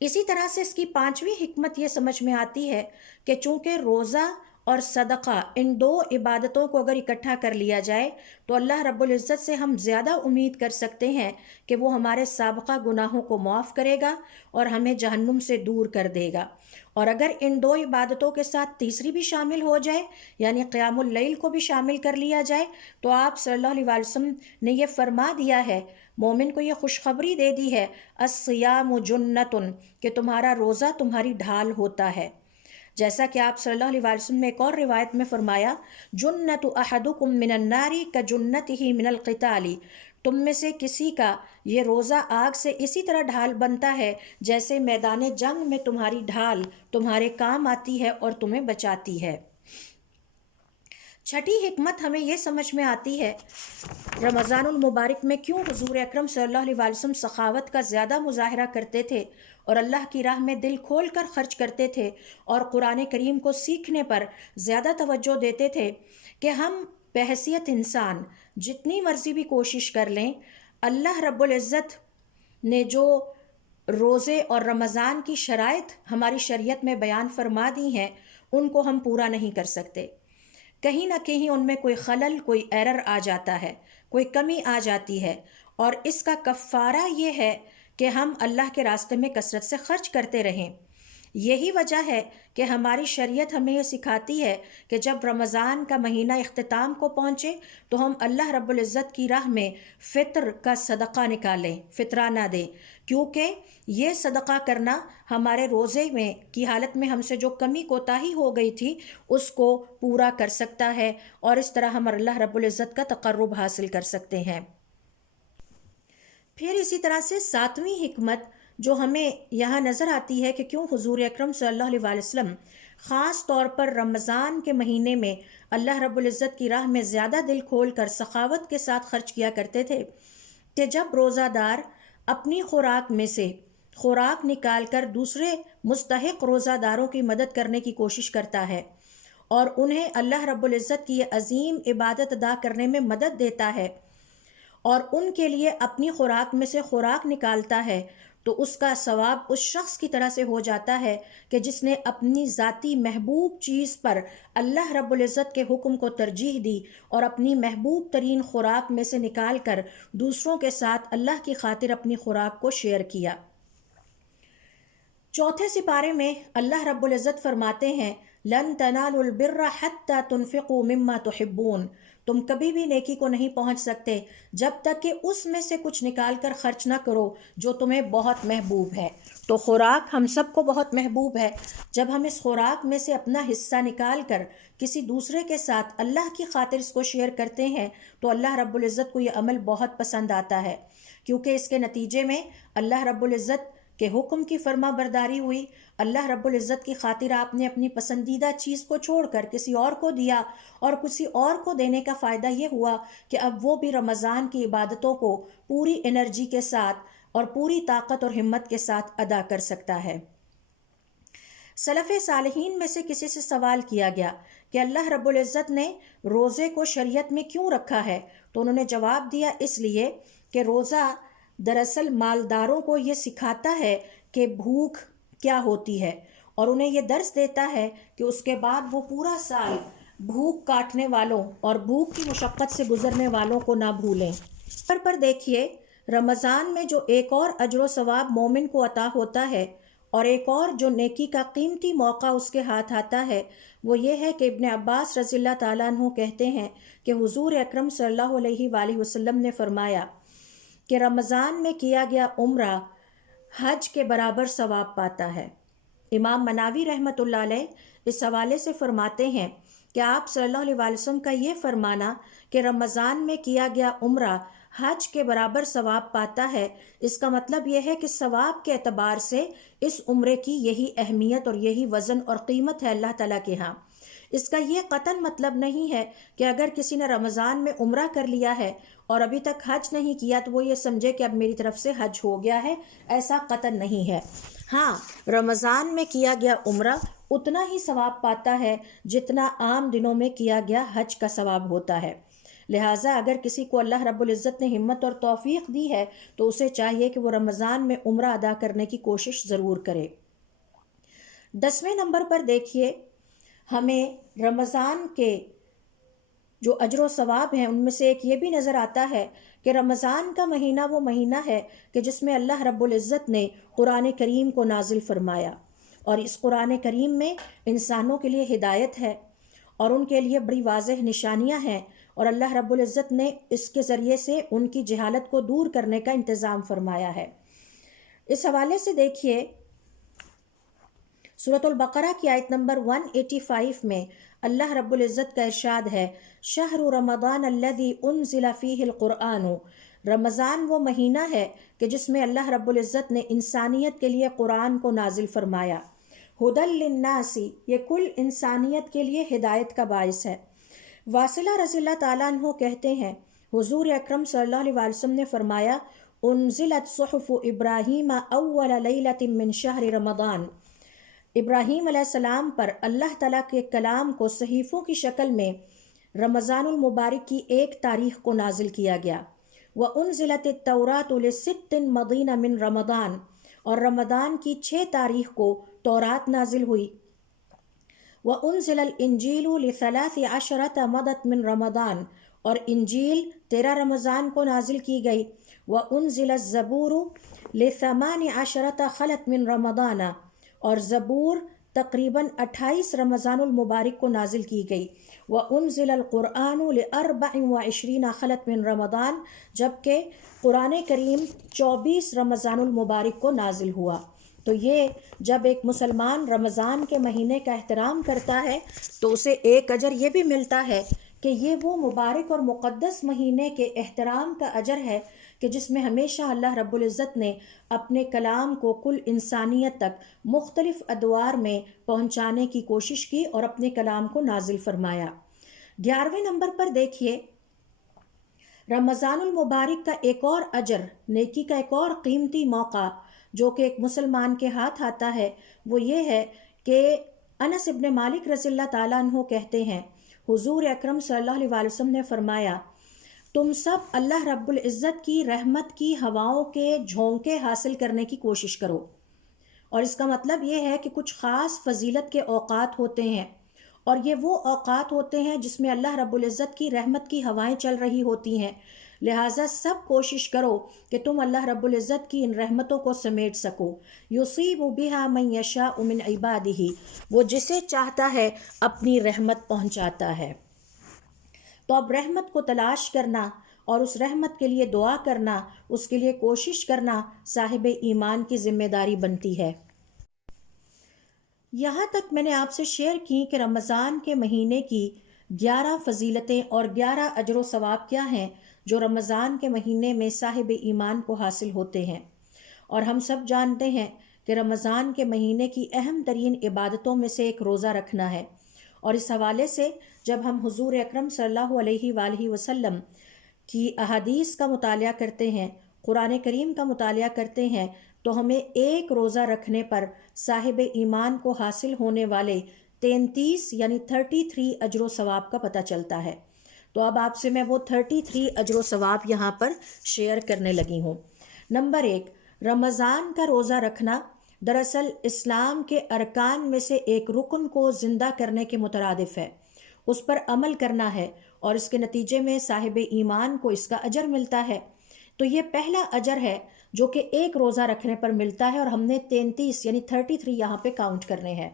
اسی طرح سے اس کی 5ویں حکمت یہ سمجھ میں آتی ہے کہ چونکہ روزہ اور صدقہ ان 2 عبادتوں کو اگر اکٹھا کر لیا جائے تو اللہ رب العزت سے ہم زیادہ امید کر سکتے ہیں کہ وہ ہمارے سابقہ گناہوں کو معاف کرے گا اور ہمیں جہنم سے دور کر دے گا۔ اور اگر ان 2 عبادتوں کے ساتھ تیسری بھی شامل ہو جائے، یعنی قیام اللیل کو بھی شامل کر لیا جائے، تو آپ صلی اللہ علیہ وسلم نے یہ فرما دیا ہے، مومن کو یہ خوشخبری دے دی ہے، الصیام جنۃ، کہ تمہارا روزہ تمہاری ڈھال ہوتا ہے۔ جیسا کہ آپ صلی اللہ علیہ وسلم نے ایک اور روایت میں فرمایا، جنت احدکم من النار کجنتہ من القتال، تم میں سے کسی کا یہ روزہ آگ سے اسی طرح ڈھال بنتا ہے جیسے میدان جنگ میں تمہاری ڈھال تمہارے کام آتی ہے اور تمہیں بچاتی ہے۔ چھٹی حکمت ہمیں یہ سمجھ میں آتی ہے رمضان المبارک میں کیوں حضور اکرم صلی اللہ علیہ وسلم سخاوت کا زیادہ مظاہرہ کرتے تھے اور اللہ کی راہ میں دل کھول کر خرچ کرتے تھے اور قرآن کریم کو سیکھنے پر زیادہ توجہ دیتے تھے، کہ ہم بحیثیت انسان جتنی مرضی بھی کوشش کر لیں، اللہ رب العزت نے جو روزے اور رمضان کی شرائط ہماری شریعت میں بیان فرما دی ہیں ان کو ہم پورا نہیں کر سکتے۔ کہیں نہ کہیں ان میں کوئی خلل، کوئی ایرر آ جاتا ہے، کوئی کمی آ جاتی ہے، اور اس کا کفارہ یہ ہے کہ ہم اللہ کے راستے میں کثرت سے خرچ کرتے رہیں۔ یہی وجہ ہے کہ ہماری شریعت ہمیں یہ سکھاتی ہے کہ جب رمضان کا مہینہ اختتام کو پہنچے تو ہم اللہ رب العزت کی راہ میں فطر کا صدقہ نکالیں، فطرانہ دیں، کیونکہ یہ صدقہ کرنا ہمارے روزے میں کی حالت میں ہم سے جو کمی کوتاہی ہو گئی تھی اس کو پورا کر سکتا ہے، اور اس طرح ہم اللہ رب العزت کا تقرب حاصل کر سکتے ہیں۔ پھر اسی طرح سے 7ویں حکمت جو ہمیں یہاں نظر آتی ہے کہ کیوں حضور اکرم صلی اللہ علیہ وسلم خاص طور پر رمضان کے مہینے میں اللہ رب العزت کی راہ میں زیادہ دل کھول کر سخاوت کے ساتھ خرچ کیا کرتے تھے، کہ جب روزہ دار اپنی خوراک میں سے خوراک نکال کر دوسرے مستحق روزہ داروں کی مدد کرنے کی کوشش کرتا ہے اور انہیں اللہ رب العزت کی یہ عظیم عبادت ادا کرنے میں مدد دیتا ہے اور ان کے لیے اپنی خوراک میں سے خوراک نکالتا ہے، تو اس کا ثواب اس شخص کی طرح سے ہو جاتا ہے کہ جس نے اپنی ذاتی محبوب چیز پر اللہ رب العزت کے حکم کو ترجیح دی اور اپنی محبوب ترین خوراک میں سے نکال کر دوسروں کے ساتھ اللہ کی خاطر اپنی خوراک کو شیئر کیا۔ چوتھے سپارے میں اللہ رب العزت فرماتے ہیں لن تنالوا البر حتى تنفقوا مما تحبون، تم کبھی بھی نیکی کو نہیں پہنچ سکتے جب تک کہ اس میں سے کچھ نکال کر خرچ نہ کرو جو تمہیں بہت محبوب ہے۔ تو خوراک ہم سب کو بہت محبوب ہے، جب ہم اس خوراک میں سے اپنا حصہ نکال کر کسی دوسرے کے ساتھ اللہ کی خاطر اس کو شیئر کرتے ہیں تو اللہ رب العزت کو یہ عمل بہت پسند آتا ہے، کیونکہ اس کے نتیجے میں اللہ رب العزت کہ حکم کی فرما برداری ہوئی، اللہ رب العزت کی خاطر آپ نے اپنی پسندیدہ چیز کو چھوڑ کر کسی اور کو دیا، اور کسی اور کو دینے کا فائدہ یہ ہوا کہ اب وہ بھی رمضان کی عبادتوں کو پوری انرجی کے ساتھ اور پوری طاقت اور ہمت کے ساتھ ادا کر سکتا ہے۔ سلف صالحین میں سے کسی سے سوال کیا گیا کہ اللہ رب العزت نے روزے کو شریعت میں کیوں رکھا ہے؟ تو انہوں نے جواب دیا اس لیے کہ روزہ دراصل مالداروں کو یہ سکھاتا ہے کہ بھوک کیا ہوتی ہے، اور انہیں یہ درس دیتا ہے کہ اس کے بعد وہ پورا سال بھوک کاٹنے والوں اور بھوک کی مشقت سے گزرنے والوں کو نہ بھولیں۔ پر دیکھیے رمضان میں جو ایک اور اجر و ثواب مومن کو عطا ہوتا ہے اور ایک اور جو نیکی کا قیمتی موقع اس کے ہاتھ آتا ہے وہ یہ ہے کہ ابن عباس رضی اللہ تعالیٰ عنہ کہتے ہیں کہ حضور اکرم صلی اللہ علیہ وآلہ وسلم نے فرمایا کہ رمضان میں کیا گیا عمرہ حج کے برابر ثواب پاتا ہے۔ امام مناوی رحمۃ اللہ علیہ اس حوالے سے فرماتے ہیں کہ آپ صلی اللہ علیہ وسلم کا یہ فرمانا کہ رمضان میں کیا گیا عمرہ حج کے برابر ثواب پاتا ہے، اس کا مطلب یہ ہے کہ ثواب کے اعتبار سے اس عمرے کی یہی اہمیت اور یہی وزن اور قیمت ہے اللہ تعالیٰ کے ہاں۔ اس کا یہ قطعاً مطلب نہیں ہے کہ اگر کسی نے رمضان میں عمرہ کر لیا ہے اور ابھی تک حج نہیں کیا تو وہ یہ سمجھے کہ اب میری طرف سے حج ہو گیا ہے، ایسا قطعاً نہیں ہے۔ ہاں، رمضان میں کیا گیا عمرہ اتنا ہی ثواب پاتا ہے جتنا عام دنوں میں کیا گیا حج کا ثواب ہوتا ہے۔ لہٰذا اگر کسی کو اللہ رب العزت نے ہمت اور توفیق دی ہے تو اسے چاہیے کہ وہ رمضان میں عمرہ ادا کرنے کی کوشش ضرور کرے۔ 10ویں نمبر پر دیکھیے ہمیں رمضان کے جو اجر و ثواب ہیں ان میں سے ایک یہ بھی نظر آتا ہے کہ رمضان کا مہینہ وہ مہینہ ہے کہ جس میں اللہ رب العزت نے قرآن کریم کو نازل فرمایا، اور اس قرآن کریم میں انسانوں کے لیے ہدایت ہے اور ان کے لیے بڑی واضح نشانیاں ہیں، اور اللہ رب العزت نے اس کے ذریعے سے ان کی جہالت کو دور کرنے کا انتظام فرمایا ہے۔ اس حوالے سے دیکھیے سورۃ البقرہ کی آیت نمبر 185 میں اللہ رب العزت کا ارشاد ہے شہر رمضان الذی انزل فیہ القرآن، رمضان وہ مہینہ ہے کہ جس میں اللہ رب العزت نے انسانیت کے لیے قرآن کو نازل فرمایا، ہدی للناس، یہ کل انسانیت کے لیے ہدایت کا باعث ہے۔ واصلہ رضی اللہ تعالیٰ عنہ کہتے ہیں حضور اکرم صلی اللہ علیہ وسلم نے فرمایا انزلت صحف ابراہیم اول لیلۃ من شہر رمضان، ابراہیم علیہ السلام پر اللہ تعالیٰ کے کلام کو صحیفوں کی شکل میں رمضان المبارک کی 1 تاریخ کو نازل کیا گیا۔ وَأُنزِلَتِ التَّوْرَاةُ لِسِتٍ مَضِينَ مِن رمضان، اور رمضان کی 6 تاریخ کو تورات نازل ہوئی۔ وَأُنزِلَ الْإِنجِيلُ ل13 مضت من رمضان، اور انجیل 13 رمضان کو نازل کی گئی۔ وَأُنزِلَ الزَّبُورُ ل18 خلت من رمضان، اور زبور تقریباً 28 رمضان المبارک کو نازل کی گئی۔ وَأُنزِلَ الْقُرْآنُ ل24 خلت من رمضان، جبکہ قرآن کریم 24 رمضان المبارک کو نازل ہوا۔ تو یہ جب ایک مسلمان رمضان کے مہینے کا احترام کرتا ہے تو اسے ایک اجر یہ بھی ملتا ہے کہ یہ وہ مبارک اور مقدس مہینے کے احترام کا اجر ہے کہ جس میں ہمیشہ اللہ رب العزت نے اپنے کلام کو کل انسانیت تک مختلف ادوار میں پہنچانے کی کوشش کی اور اپنے کلام کو نازل فرمایا۔ 11ویں نمبر پر دیکھیے رمضان المبارک کا ایک اور اجر، نیکی کا ایک اور قیمتی موقع جو کہ ایک مسلمان کے ہاتھ آتا ہے وہ یہ ہے کہ انس ابن مالک رضی اللہ تعالیٰ عنہ کہتے ہیں حضور اکرم صلی اللہ علیہ وسلم نے فرمایا تم سب اللہ رب العزت کی رحمت کی ہواؤں کے جھونکے حاصل کرنے کی کوشش کرو۔ اور اس کا مطلب یہ ہے کہ کچھ خاص فضیلت کے اوقات ہوتے ہیں، اور یہ وہ اوقات ہوتے ہیں جس میں اللہ رب العزت کی رحمت کی ہوائیں چل رہی ہوتی ہیں، لہٰذا سب کوشش کرو کہ تم اللہ رب العزت کی ان رحمتوں کو سمیٹ سکو۔ یصیب بہا من یشاء من عبادہ، وہ جسے چاہتا ہے اپنی رحمت پہنچاتا ہے۔ تو اب رحمت کو تلاش کرنا اور اس رحمت کے لیے دعا کرنا، اس کے لیے کوشش کرنا صاحب ایمان کی ذمہ داری بنتی ہے۔ یہاں تک میں نے آپ سے شیئر کی کہ رمضان کے مہینے کی 11 فضیلتیں اور 11 اجر و ثواب کیا ہیں جو رمضان کے مہینے میں صاحب ایمان کو حاصل ہوتے ہیں۔ اور ہم سب جانتے ہیں کہ رمضان کے مہینے کی اہم ترین عبادتوں میں سے ایک روزہ رکھنا ہے، اور اس حوالے سے جب ہم حضور اکرم صلی اللہ علیہ وآلہ وسلم کی احادیث کا مطالعہ کرتے ہیں، قرآن کریم کا مطالعہ کرتے ہیں، تو ہمیں ایک روزہ رکھنے پر صاحب ایمان کو حاصل ہونے والے 33 یعنی 33 اجر و ثواب کا پتہ چلتا ہے۔ تو اب آپ سے میں وہ 33 اجر و ثواب یہاں پر شیئر کرنے لگی ہوں۔ نمبر 1، رمضان کا روزہ رکھنا دراصل اسلام کے ارکان میں سے ایک رکن کو زندہ کرنے کے مترادف ہے، اس پر عمل کرنا ہے، اور اس کے نتیجے میں صاحب ایمان کو اس کا اجر ملتا ہے۔ تو یہ پہلا اجر ہے جو کہ ایک روزہ رکھنے پر ملتا ہے، اور ہم نے 33 یعنی 33 یہاں پہ کاؤنٹ کرنے ہیں۔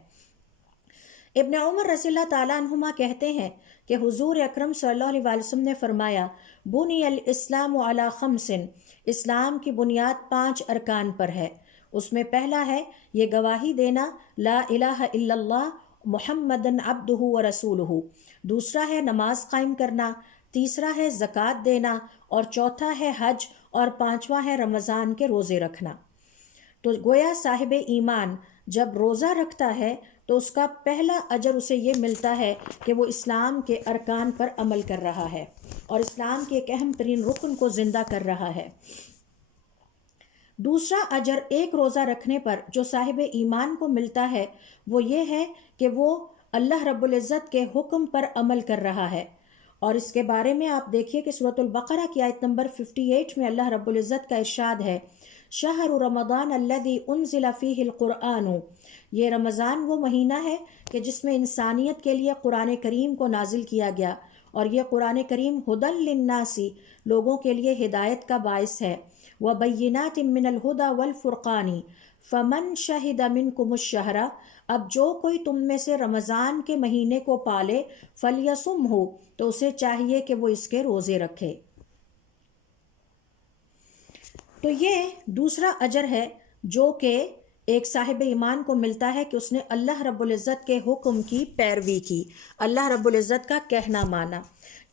ابن عمر رضی اللہ تعالیٰ عنہما کہتے ہیں کہ حضور اکرم صلی اللہ علیہ وسلم نے فرمایا، بنی الاسلام علی خمس، اسلام کی بنیاد 5 ارکان پر ہے۔ اس میں پہلا ہے یہ گواہی دینا لا الہ الا اللہ محمد عبدہ و رسولہ، دوسرا ہے نماز قائم کرنا، تیسرا ہے زکوٰۃ دینا، اور چوتھا ہے حج، اور پانچواں ہے رمضان کے روزے رکھنا۔ تو گویا صاحب ایمان جب روزہ رکھتا ہے تو اس کا پہلا اجر اسے یہ ملتا ہے کہ وہ اسلام کے ارکان پر عمل کر رہا ہے اور اسلام کے ایک اہم ترین رکن کو زندہ کر رہا ہے۔ دوسرا اجر ایک روزہ رکھنے پر جو صاحب ایمان کو ملتا ہے وہ یہ ہے کہ وہ اللہ رب العزت کے حکم پر عمل کر رہا ہے، اور اس کے بارے میں آپ دیکھیے کہ سورۃ البقرہ کی آیت نمبر 58 میں اللہ رب العزت کا ارشاد ہے، شہر رمضان الذی انزل فیہ القرآن، یہ رمضان وہ مہینہ ہے کہ جس میں انسانیت کے لیے قرآن کریم کو نازل کیا گیا، اور یہ قرآن کریم ھدی للناس، لوگوں کے لیے ہدایت کا باعث ہے، وبینات من الہدی والفرقان، فمن شہد منکم الشہر، اب جو کوئی تم میں سے رمضان کے مہینے کو پالے، فلیصمہ، تو اسے چاہیے کہ وہ اس کے روزے رکھے۔ تو یہ دوسرا اجر ہے جو کہ ایک صاحب ایمان کو ملتا ہے کہ اس نے اللہ رب العزت کے حکم کی پیروی کی، اللہ رب العزت کا کہنا مانا۔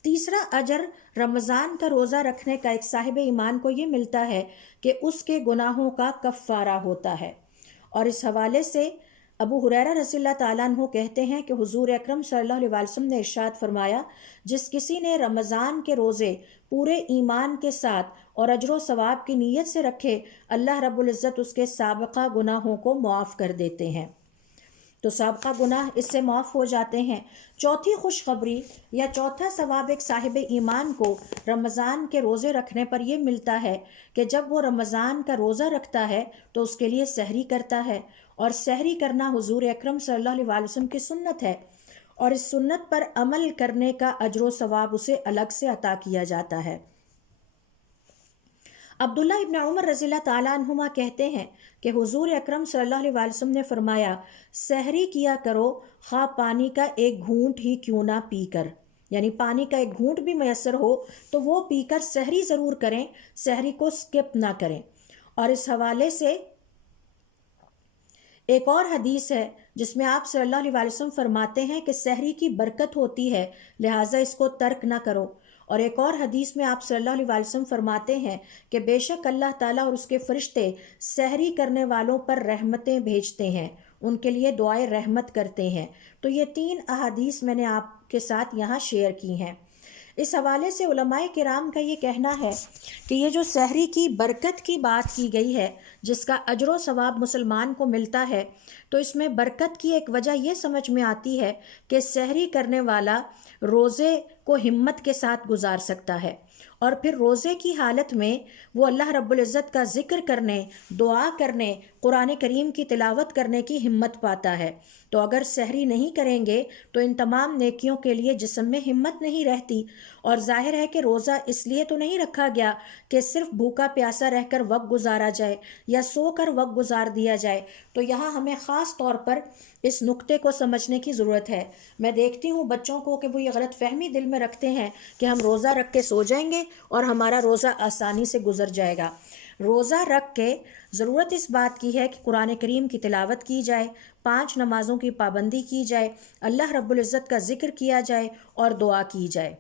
تیسرا اجر رمضان کا روزہ رکھنے کا ایک صاحب ایمان کو یہ ملتا ہے کہ اس کے گناہوں کا کفارہ ہوتا ہے، اور اس حوالے سے ابو ہریرہ رضی اللہ تعالیٰ عنہ کہتے ہیں کہ حضور اکرم صلی اللہ علیہ وسلم نے ارشاد فرمایا، جس کسی نے رمضان کے روزے پورے ایمان کے ساتھ اور اجر و ثواب کی نیت سے رکھے، اللہ رب العزت اس کے سابقہ گناہوں کو معاف کر دیتے ہیں۔ تو سابقہ گناہ اس سے معاف ہو جاتے ہیں۔ چوتھی خوشخبری یا چوتھا ثواب ایک صاحب ایمان کو رمضان کے روزے رکھنے پر یہ ملتا ہے کہ جب وہ رمضان کا روزہ رکھتا ہے تو اس کے لیے سحری کرتا ہے، اور سحری کرنا حضور اکرم صلی اللہ علیہ وسلم کی سنت ہے، اور اس سنت پر عمل کرنے کا اجر و ثواب اسے الگ سے عطا کیا جاتا ہے۔ عبداللہ ابن عمر رضی اللہ تعالیٰ عنہما کہتے ہیں کہ حضور اکرم صلی اللہ علیہ وسلم نے فرمایا، سحری کیا کرو خواہ پانی کا ایک گھونٹ ہی کیوں نہ پی کر، یعنی پانی کا ایک گھونٹ بھی میسر ہو تو وہ پی کر سحری ضرور کریں، سحری کو سکپ نہ کریں۔ اور اس حوالے سے ایک اور حدیث ہے جس میں آپ صلی اللہ علیہ وسلم فرماتے ہیں کہ سحری کی برکت ہوتی ہے، لہٰذا اس کو ترک نہ کرو۔ اور ایک اور حدیث میں آپ صلی اللہ علیہ وسلم فرماتے ہیں کہ بے شک اللہ تعالیٰ اور اس کے فرشتے سحری کرنے والوں پر رحمتیں بھیجتے ہیں، ان کے لیے دعائے رحمت کرتے ہیں۔ تو یہ 3 احادیث میں نے آپ کے ساتھ یہاں شیئر کی ہیں۔ اس حوالے سے علماء کرام کا یہ کہنا ہے کہ یہ جو سحری کی برکت کی بات کی گئی ہے، جس کا اجر و ثواب مسلمان کو ملتا ہے، تو اس میں برکت کی ایک وجہ یہ سمجھ میں آتی ہے کہ سحری کرنے والا روزے کو ہمت کے ساتھ گزار سکتا ہے، اور پھر روزے کی حالت میں وہ اللہ رب العزت کا ذکر کرنے، دعا کرنے، قرآن کریم کی تلاوت کرنے کی ہمت پاتا ہے۔ تو اگر سحری نہیں کریں گے تو ان تمام نیکیوں کے لیے جسم میں ہمت نہیں رہتی، اور ظاہر ہے کہ روزہ اس لیے تو نہیں رکھا گیا کہ صرف بھوکا پیاسا رہ کر وقت گزارا جائے یا سو کر وقت گزار دیا جائے۔ تو یہاں ہمیں خاص طور پر اس نقطے کو سمجھنے کی ضرورت ہے۔ میں دیکھتی ہوں بچوں کو کہ وہ یہ غلط فہمی دل میں رکھتے ہیں کہ ہم روزہ رکھ کے سو جائیں گے اور ہمارا روزہ آسانی سے گزر جائے گا۔ روزہ رکھ کے ضرورت اس بات کی ہے کہ قرآن کریم کی تلاوت کی جائے، 5 نمازوں کی پابندی کی جائے، اللہ رب العزت کا ذکر کیا جائے اور دعا کی جائے۔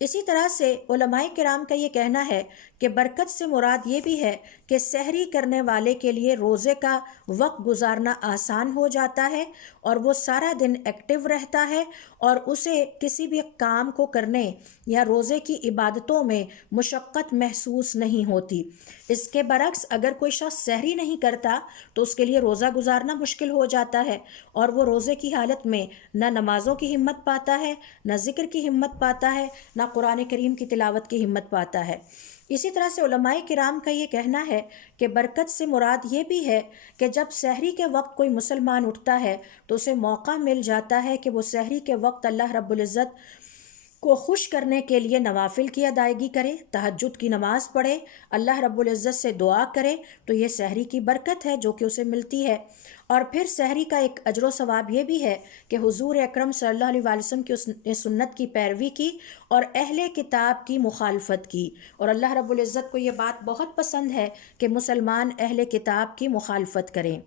اسی طرح سے علماء کرام کا یہ کہنا ہے کہ برکت سے مراد یہ بھی ہے کہ سحری کرنے والے کے لیے روزے کا وقت گزارنا آسان ہو جاتا ہے اور وہ سارا دن ایکٹیو رہتا ہے اور اسے کسی بھی کام کو کرنے یا روزے کی عبادتوں میں مشقت محسوس نہیں ہوتی۔ اس کے برعکس اگر کوئی شخص سحری نہیں کرتا تو اس کے لیے روزہ گزارنا مشکل ہو جاتا ہے اور وہ روزے کی حالت میں نہ نمازوں کی ہمت پاتا ہے، نہ ذکر کی ہمت پاتا ہے، نہ قرآن کریم کی تلاوت کی ہمت پاتا ہے۔ اسی طرح سے علماء کرام کا یہ کہنا ہے کہ برکت سے مراد یہ بھی ہے کہ جب سحری کے وقت کوئی مسلمان اٹھتا ہے تو اسے موقع مل جاتا ہے کہ وہ سحری کے وقت اللہ رب العزت کو خوش کرنے کے لیے نوافل کی ادائیگی کرے، تہجد کی نماز پڑھے، اللہ رب العزت سے دعا کرے، تو یہ سحری کی برکت ہے جو کہ اسے ملتی ہے۔ اور پھر سحری کا ایک اجر و ثواب یہ بھی ہے کہ حضور اکرم صلی اللہ علیہ وآلہ وسلم کی سنت کی پیروی کی اور اہل کتاب کی مخالفت کی، اور اللہ رب العزت کو یہ بات بہت پسند ہے کہ مسلمان اہل کتاب کی مخالفت کریں۔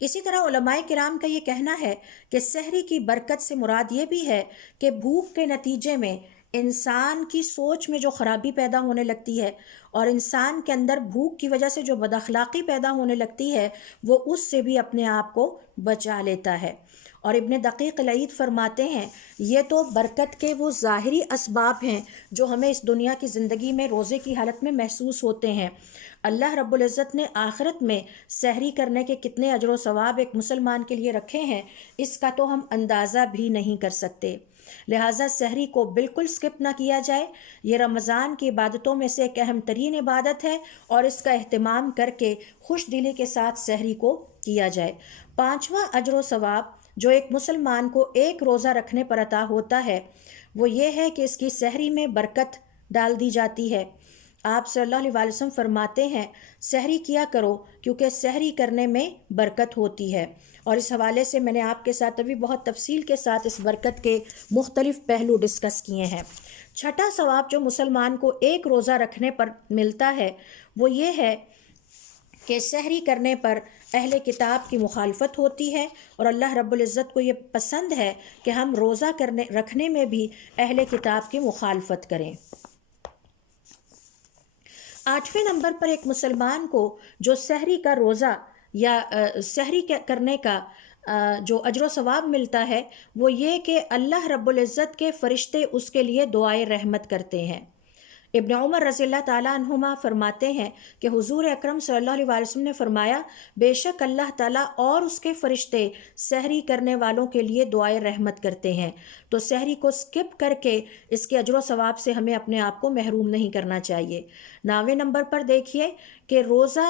اسی طرح علماء کرام کا یہ کہنا ہے کہ سحری کی برکت سے مراد یہ بھی ہے کہ بھوک کے نتیجے میں انسان کی سوچ میں جو خرابی پیدا ہونے لگتی ہے اور انسان کے اندر بھوک کی وجہ سے جو بد اخلاقی پیدا ہونے لگتی ہے وہ اس سے بھی اپنے آپ کو بچا لیتا ہے۔ اور ابن دقیق العید فرماتے ہیں یہ تو برکت کے وہ ظاہری اسباب ہیں جو ہمیں اس دنیا کی زندگی میں روزے کی حالت میں محسوس ہوتے ہیں۔ اللہ رب العزت نے آخرت میں سحری کرنے کے کتنے اجر و ثواب ایک مسلمان کے لیے رکھے ہیں اس کا تو ہم اندازہ بھی نہیں کر سکتے۔ لہٰذا سحری کو بالکل سکپ نہ کیا جائے، یہ رمضان کی عبادتوں میں سے ایک اہم ترین عبادت ہے اور اس کا اہتمام کر کے خوش دلی کے ساتھ سحری کو کیا جائے۔ 5واں اجر و ثواب جو ایک مسلمان کو ایک روزہ رکھنے پر عطا ہوتا ہے وہ یہ ہے کہ اس کی سحری میں برکت ڈال دی جاتی ہے۔ آپ صلی اللہ علیہ وآلہ وسلم فرماتے ہیں سحری کیا کرو کیونکہ سحری کرنے میں برکت ہوتی ہے، اور اس حوالے سے میں نے آپ کے ساتھ ابھی بہت تفصیل کے ساتھ اس برکت کے مختلف پہلو ڈسکس کیے ہیں۔ 6واں ثواب جو مسلمان کو ایک روزہ رکھنے پر ملتا ہے وہ یہ ہے کہ سحری کرنے پر اہل کتاب کی مخالفت ہوتی ہے اور اللہ رب العزت کو یہ پسند ہے کہ ہم روزہ رکھنے میں بھی اہل کتاب کی مخالفت کریں۔ 8ویں نمبر پر ایک مسلمان کو جو سحری کا روزہ یا سحری کرنے کا جو اجر و ثواب ملتا ہے وہ یہ کہ اللہ رب العزت کے فرشتے اس کے لیے دعائے رحمت کرتے ہیں۔ ابن عمر رضی اللہ تعالیٰ عنہما فرماتے ہیں کہ حضور اکرم صلی اللہ علیہ وآلہ وسلم نے فرمایا بے شک اللہ تعالیٰ اور اس کے فرشتے سحری کرنے والوں کے لیے دعائے رحمت کرتے ہیں، تو سحری کو سکپ کر کے اس کے اجر و ثواب سے ہمیں اپنے آپ کو محروم نہیں کرنا چاہیے۔ 9ویں نمبر پر دیکھیے کہ روزہ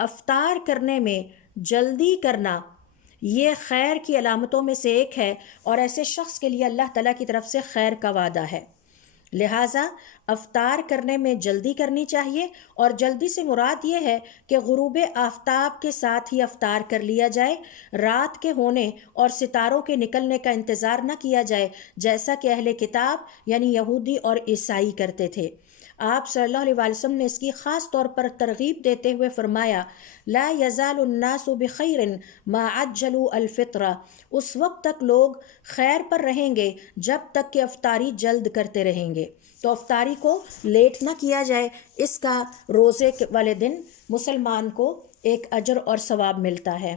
افطار کرنے میں جلدی کرنا یہ خیر کی علامتوں میں سے ایک ہے اور ایسے شخص کے لیے اللہ تعالیٰ کی طرف سے خیر کا وعدہ ہے۔ لہٰذا افطار کرنے میں جلدی کرنی چاہیے، اور جلدی سے مراد یہ ہے کہ غروب آفتاب کے ساتھ ہی افطار کر لیا جائے، رات کے ہونے اور ستاروں کے نکلنے کا انتظار نہ کیا جائے جیسا کہ اہل کتاب یعنی یہودی اور عیسائی کرتے تھے۔ آپ صلی اللہ علیہ وآلہ وسلم نے اس کی خاص طور پر ترغیب دیتے ہوئے فرمایا لا یزال الناس بخیر ما عجلوا الفطر، اس وقت تک لوگ خیر پر رہیں گے جب تک کہ افطاری جلد کرتے رہیں گے، تو افطاری کو لیٹ نہ کیا جائے، اس کا روزے والے دن مسلمان کو ایک اجر اور ثواب ملتا ہے۔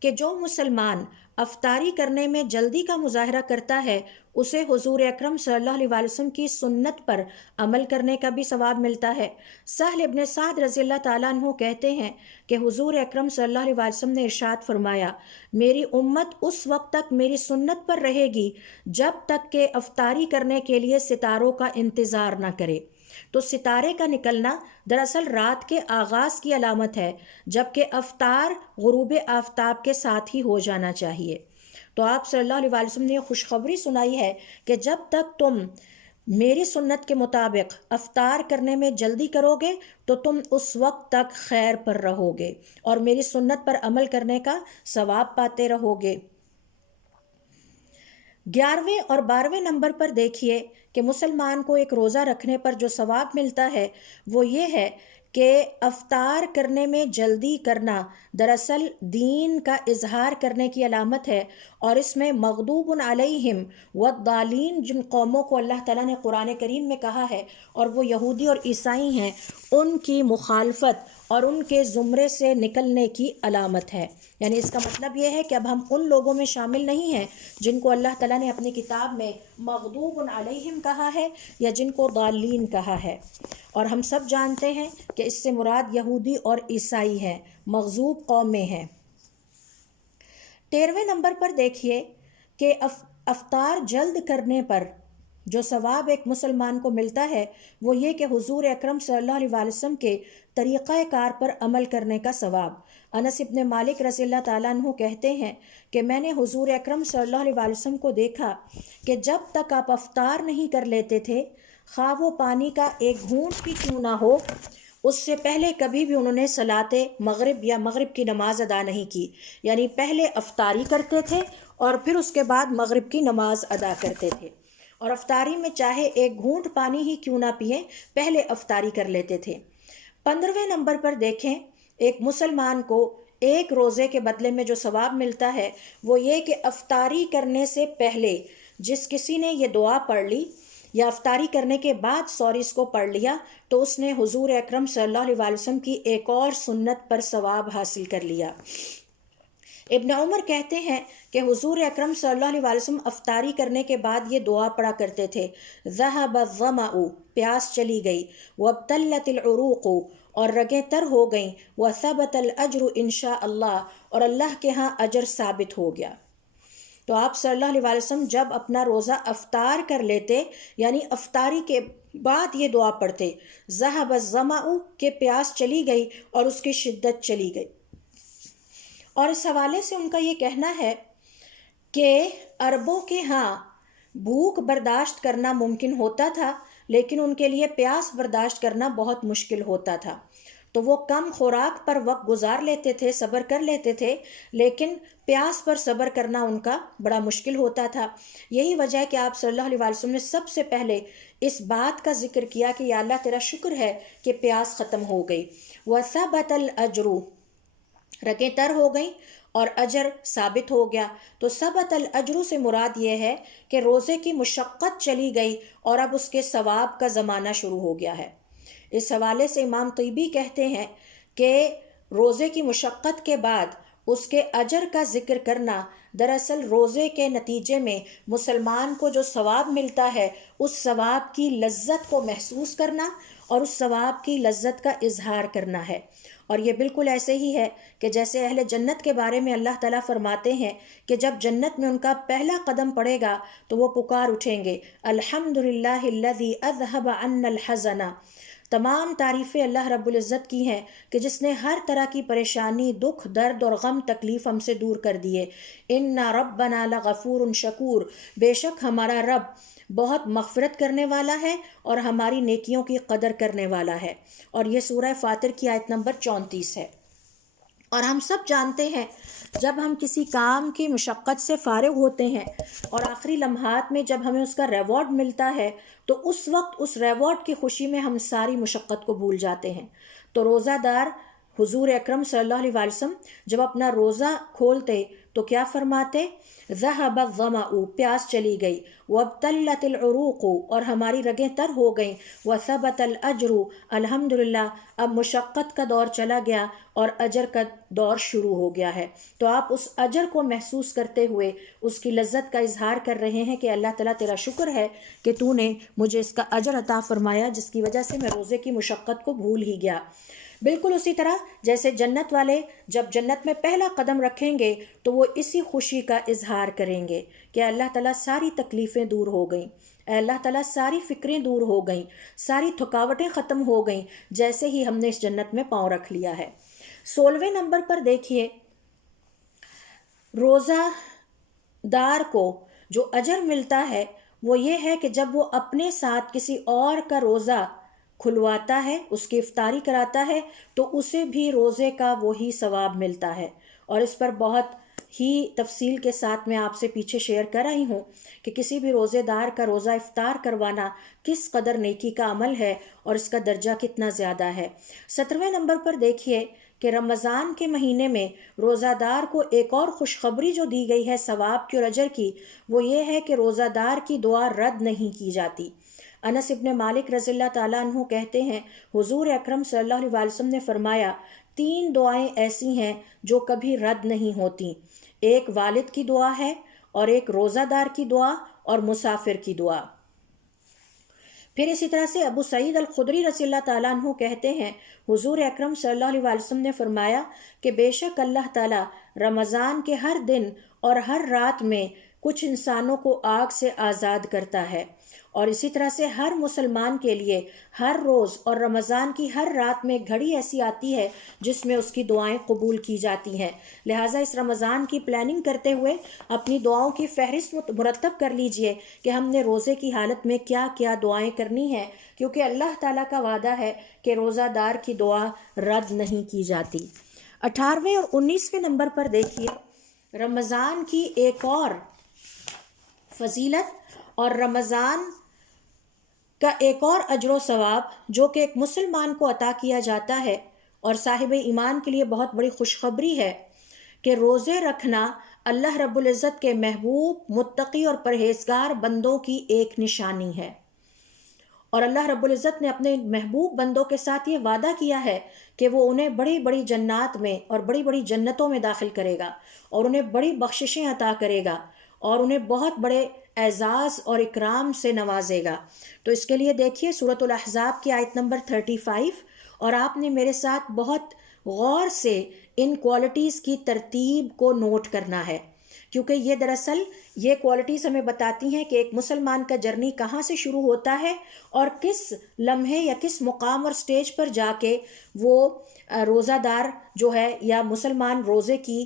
کہ جو مسلمان افطاری کرنے میں جلدی کا مظاہرہ کرتا ہے اسے حضور اکرم صلی اللہ علیہ وسلم کی سنت پر عمل کرنے کا بھی ثواب ملتا ہے۔ سہل ابن سعد رضی اللہ تعالیٰ عنہ کہتے ہیں کہ حضور اکرم صلی اللہ علیہ وسلم نے ارشاد فرمایا، میری امت اس وقت تک میری سنت پر رہے گی جب تک کہ افطاری کرنے کے لیے ستاروں کا انتظار نہ کرے۔ تو ستارے کا نکلنا دراصل رات کے آغاز کی علامت ہے، جبکہ افطار غروب آفتاب کے ساتھ ہی ہو جانا چاہیے۔ تو آپ صلی اللہ علیہ وسلم نے خوشخبری سنائی ہے کہ جب تک تم میری سنت کے مطابق افطار کرنے میں جلدی کرو گے تو تم اس وقت تک خیر پر رہو گے اور میری سنت پر عمل کرنے کا ثواب پاتے رہو گے۔ 11ویں اور 12ویں نمبر پر دیکھیے کہ مسلمان کو ایک روزہ رکھنے پر جو ثواب ملتا ہے وہ یہ ہے کہ افطار کرنے میں جلدی کرنا دراصل دین کا اظہار کرنے کی علامت ہے، اور اس میں مغضوب علیہم والضالین جن قوموں کو اللہ تعالیٰ نے قرآن کریم میں کہا ہے اور وہ یہودی اور عیسائی ہیں، ان کی مخالفت اور ان کے زمرے سے نکلنے کی علامت ہے۔ یعنی اس کا مطلب یہ ہے کہ اب ہم ان لوگوں میں شامل نہیں ہیں جن کو اللہ تعالیٰ نے اپنی کتاب میں مغضوب علیہم کہا ہے یا جن کو ضالین کہا ہے، اور ہم سب جانتے ہیں کہ اس سے مراد یہودی اور عیسائی ہیں، مغضوب قوم میں ہیں۔ 13ویں نمبر پر دیکھیے کہ افطار جلد کرنے پر جو ثواب ایک مسلمان کو ملتا ہے وہ یہ کہ حضور اکرم صلی اللہ علیہ وسلم کے طریقہ کار پر عمل کرنے کا ثواب۔ انس ابن مالک رضی اللہ تعالیٰ عنہ کہتے ہیں کہ میں نے حضور اکرم صلی اللہ علیہ وسلم کو دیکھا کہ جب تک آپ افطار نہیں کر لیتے تھے، خواہ وہ پانی کا ایک گھونٹ بھی کیوں نہ ہو، اس سے پہلے کبھی بھی انہوں نے صلاۃ مغرب یا مغرب کی نماز ادا نہیں کی۔ یعنی پہلے افطاری کرتے تھے اور پھر اس کے بعد مغرب کی نماز ادا کرتے تھے، اور افطاری میں چاہے ایک گھونٹ پانی ہی کیوں نہ پئیں، پہلے افطاری کر لیتے تھے۔ 15ویں نمبر پر دیکھیں، ایک مسلمان کو ایک روزے کے بدلے میں جو ثواب ملتا ہے وہ یہ کہ افطاری کرنے سے پہلے جس کسی نے یہ دعا پڑھ لی یا افطاری کرنے کے بعد اس کو پڑھ لیا تو اس نے حضور اکرم صلی اللہ علیہ وسلم کی ایک اور سنت پر ثواب حاصل کر لیا۔ ابن عمر کہتے ہیں کہ حضور اکرم صلی اللہ علیہ وسلم افطاری کرنے کے بعد یہ دعا پڑھا کرتے تھے، ذہب الظمأ، پیاس چلی گئی، وابتلت العروق، اور رگیں تر ہو گئیں، وثبت الاجر انشاء اللہ، اور اللہ کے ہاں اجر ثابت ہو گیا۔ تو آپ صلی اللہ علیہ وسلم جب اپنا روزہ افطار کر لیتے یعنی افطاری کے بعد یہ دعا پڑھتے، ذہب الظمأ، کہ پیاس چلی گئی اور اس کی شدت چلی گئی۔ اور اس حوالے سے ان کا یہ کہنا ہے کہ عربوں کے ہاں بھوک برداشت کرنا ممکن ہوتا تھا لیکن ان کے لیے پیاس برداشت کرنا بہت مشکل ہوتا تھا، تو وہ کم خوراک پر وقت گزار لیتے تھے، صبر کر لیتے تھے، لیکن پیاس پر صبر کرنا ان کا بڑا مشکل ہوتا تھا۔ یہی وجہ ہے کہ آپ صلی اللہ علیہ وسلم نے سب سے پہلے اس بات کا ذکر کیا کہ یا اللہ تیرا شکر ہے کہ پیاس ختم ہو گئی، وثبت الاجر، رگیں تر ہو گئیں اور اجر ثابت ہو گیا۔ تو ثبت الاجر سے مراد یہ ہے کہ روزے کی مشقت چلی گئی اور اب اس کے ثواب کا زمانہ شروع ہو گیا ہے۔ اس حوالے سے امام طیبی کہتے ہیں کہ روزے کی مشقت کے بعد اس کے اجر کا ذکر کرنا دراصل روزے کے نتیجے میں مسلمان کو جو ثواب ملتا ہے اس ثواب کی لذت کو محسوس کرنا اور اس ثواب کی لذت کا اظہار کرنا ہے۔ اور یہ بالکل ایسے ہی ہے کہ جیسے اہل جنت کے بارے میں اللہ تعالیٰ فرماتے ہیں کہ جب جنت میں ان کا پہلا قدم پڑے گا تو وہ پکار اٹھیں گے، الحمدللہ الذی اذہب عنا الحزن، تمام تعریفیں اللہ رب العزت کی ہیں کہ جس نے ہر طرح کی پریشانی، دکھ، درد اور غم تکلیف ہم سے دور کر دیے۔ ان ربنا لغفور شکور، بے شک ہمارا رب بہت مغفرت کرنے والا ہے اور ہماری نیکیوں کی قدر کرنے والا ہے۔ اور یہ سورہ فاطر کی آیت نمبر 34 ہے۔ اور ہم سب جانتے ہیں جب ہم کسی کام کی مشقت سے فارغ ہوتے ہیں اور آخری لمحات میں جب ہمیں اس کا ریوارڈ ملتا ہے تو اس وقت اس ریوارڈ کی خوشی میں ہم ساری مشقت کو بھول جاتے ہیں۔ تو روزہ دار حضور اکرم صلی اللہ علیہ وسلم جب اپنا روزہ کھولتے تو کیا فرماتے؟ ذہب الظمأ، پیاس چلی گئی، وابتلت العروق، اور ہماری رگیں تر ہو گئیں، وثبت الاجر، الحمدللہ اب مشقت کا دور چلا گیا اور اجر کا دور شروع ہو گیا ہے۔ تو آپ اس اجر کو محسوس کرتے ہوئے اس کی لذت کا اظہار کر رہے ہیں کہ اللہ تعالیٰ تیرا شکر ہے کہ تو نے مجھے اس کا اجر عطا فرمایا، جس کی وجہ سے میں روزے کی مشقت کو بھول ہی گیا۔ بالکل اسی طرح جیسے جنت والے جب جنت میں پہلا قدم رکھیں گے تو وہ اسی خوشی کا اظہار کریں گے کہ اللہ تعالیٰ ساری تکلیفیں دور ہو گئیں، اے اللہ تعالیٰ ساری فکریں دور ہو گئیں، ساری تھکاوٹیں ختم ہو گئیں جیسے ہی ہم نے اس جنت میں پاؤں رکھ لیا ہے۔ 16ویں نمبر پر دیکھیے، روزہ دار کو جو اجر ملتا ہے وہ یہ ہے کہ جب وہ اپنے ساتھ کسی اور کا روزہ کھلواتا ہے، اس کی افطاری کراتا ہے، تو اسے بھی روزے کا وہی ثواب ملتا ہے۔ اور اس پر بہت ہی تفصیل کے ساتھ میں آپ سے پیچھے شیئر کر رہی ہوں کہ کسی بھی روزے دار کا روزہ افطار کروانا کس قدر نیکی کا عمل ہے اور اس کا درجہ کتنا زیادہ ہے۔ 17ویں نمبر پر دیکھیے کہ رمضان کے مہینے میں روزہ دار کو ایک اور خوشخبری جو دی گئی ہے ثواب کی اور اجر کی، وہ یہ ہے کہ روزہ دار کی دعا رد نہیں کی جاتی۔ انس ابن مالک رضی اللہ تعالیٰ عنہ کہتے ہیں حضور اکرم صلی اللہ علیہ وسلم نے فرمایا 3 دعائیں ایسی ہیں جو کبھی رد نہیں ہوتی، ایک والد کی دعا ہے، اور ایک روزہ دار کی دعا، اور مسافر کی دعا۔ پھر اسی طرح سے ابو سعید الخدری رضی اللہ تعالیٰ عنہ کہتے ہیں حضور اکرم صلی اللہ علیہ وسلم نے فرمایا کہ بے شک اللہ تعالیٰ رمضان کے ہر دن اور ہر رات میں کچھ انسانوں کو آگ سے آزاد کرتا ہے، اور اسی طرح سے ہر مسلمان کے لیے ہر روز اور رمضان کی ہر رات میں گھڑی ایسی آتی ہے جس میں اس کی دعائیں قبول کی جاتی ہیں۔ لہٰذا اس رمضان کی پلاننگ کرتے ہوئے اپنی دعاؤں کی فہرست مرتب کر لیجئے کہ ہم نے روزے کی حالت میں کیا کیا دعائیں کرنی ہیں، کیونکہ اللہ تعالیٰ کا وعدہ ہے کہ روزہ دار کی دعا رد نہیں کی جاتی۔ 18ویں اور 19ویں نمبر پر دیکھیے رمضان کی ایک اور فضیلت اور رمضان کا ایک اور اجر و ثواب جو کہ ایک مسلمان کو عطا کیا جاتا ہے اور صاحب ایمان کے لیے بہت بڑی خوشخبری ہے کہ روزے رکھنا اللہ رب العزت کے محبوب، متقی اور پرہیزگار بندوں کی ایک نشانی ہے۔ اور اللہ رب العزت نے اپنے محبوب بندوں کے ساتھ یہ وعدہ کیا ہے کہ وہ انہیں بڑی بڑی جنات میں اور بڑی بڑی جنتوں میں داخل کرے گا، اور انہیں بڑی بخششیں عطا کرے گا، اور انہیں بہت بڑے اعزاز اور اکرام سے نوازے گا۔ تو اس کے لیے دیکھیے سورۃ الاحزاب کی آیت نمبر 35، اور آپ نے میرے ساتھ بہت غور سے ان کوالٹیز کی ترتیب کو نوٹ کرنا ہے، کیونکہ یہ دراصل یہ کوالٹیز ہمیں بتاتی ہیں کہ ایک مسلمان کا جرنی کہاں سے شروع ہوتا ہے اور کس لمحے یا کس مقام اور سٹیج پر جا کے وہ روزہ دار جو ہے یا مسلمان روزے کی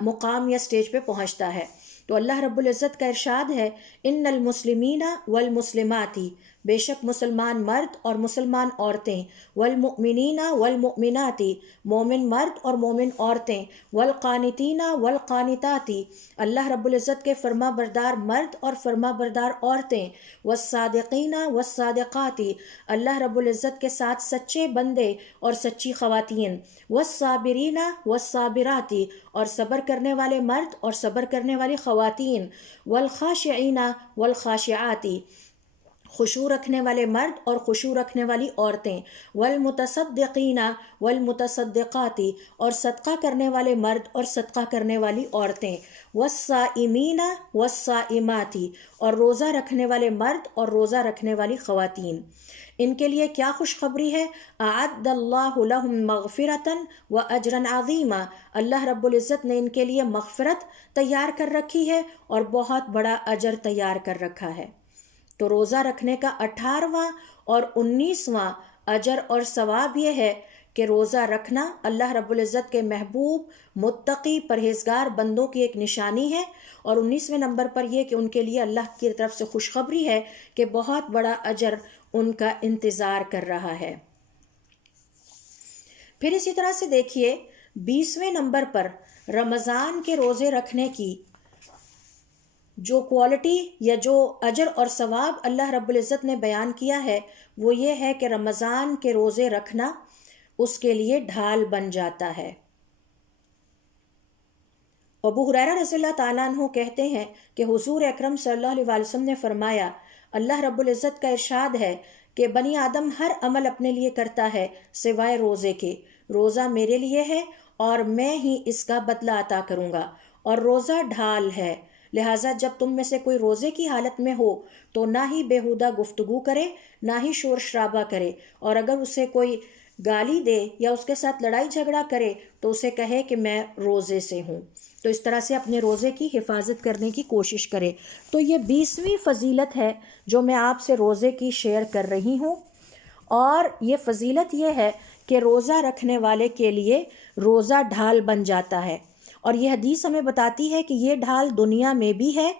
مقام یا سٹیج پہ پہنچتا ہے۔ تو اللہ رب العزت کا ارشاد ہے ان المسلمین والمسلمات، بے شک مسلمان مرد اور مسلمان عورتیں، والمؤمنین والمؤمنات، مومن مرد اور مومن عورتیں، والقانتین والقانتات، اللہ رب العزت کے فرما بردار مرد اور فرما بردار عورتیں، والصادقین والصادقات، اللہ رب العزت کے ساتھ سچے بندے اور سچی خواتین، والصابرین والصابرات، اور صبر کرنے والے مرد اور صبر کرنے والی خواتین، والخاشعین والخاشعات، خشوع رکھنے والے مرد اور خشوع رکھنے والی عورتیں، والمتصدقین والمتصدقات، اور صدقہ کرنے والے مرد اور صدقہ کرنے والی عورتیں، والصائمین والصائمات، اور روزہ رکھنے والے مرد اور روزہ رکھنے والی خواتین۔ ان کے لیے کیا خوشخبری ہے؟ اعد اللہ لہم مغفرۃ واجرا عظیما، اللہ رب العزت نے ان کے لیے مغفرت تیار کر رکھی ہے اور بہت بڑا اجر تیار کر رکھا ہے۔ تو روزہ رکھنے کا 18واں اور 19واں اجر اور ثواب یہ ہے کہ روزہ رکھنا اللہ رب العزت کے محبوب، متقی، پرہیزگار بندوں کی ایک نشانی ہے، اور 19ویں نمبر پر یہ کہ ان کے لیے اللہ کی طرف سے خوشخبری ہے کہ بہت بڑا اجر ان کا انتظار کر رہا ہے۔ پھر اسی طرح سے دیکھیے 20ویں نمبر پر رمضان کے روزے رکھنے کی جو کوالٹی یا جو اجر اور ثواب اللہ رب العزت نے بیان کیا ہے وہ یہ ہے کہ رمضان کے روزے رکھنا اس کے لیے ڈھال بن جاتا ہے، ابو ہریرہ رضی اللہ تعالیٰ عنہ کہتے ہیں کہ حضور اکرم صلی اللہ علیہ وسلم نے فرمایا، اللہ رب العزت کا ارشاد ہے کہ بنی آدم ہر عمل اپنے لیے کرتا ہے سوائے روزے کے، روزہ میرے لیے ہے اور میں ہی اس کا بدلہ عطا کروں گا، اور روزہ ڈھال ہے، لہٰذا جب تم میں سے کوئی روزے کی حالت میں ہو تو نہ ہی بیہودہ گفتگو کرے نہ ہی شور شرابہ کرے، اور اگر اسے کوئی گالی دے یا اس کے ساتھ لڑائی جھگڑا کرے تو اسے کہے کہ میں روزے سے ہوں۔ تو اس طرح سے اپنے روزے کی حفاظت کرنے کی کوشش کرے۔ تو یہ 20ویں فضیلت ہے جو میں آپ سے روزے کی شیئر کر رہی ہوں، اور یہ فضیلت یہ ہے کہ روزہ رکھنے والے کے لیے روزہ ڈھال بن جاتا ہے، اور یہ حدیث ہمیں بتاتی ہے کہ یہ ڈھال دنیا میں بھی ہے،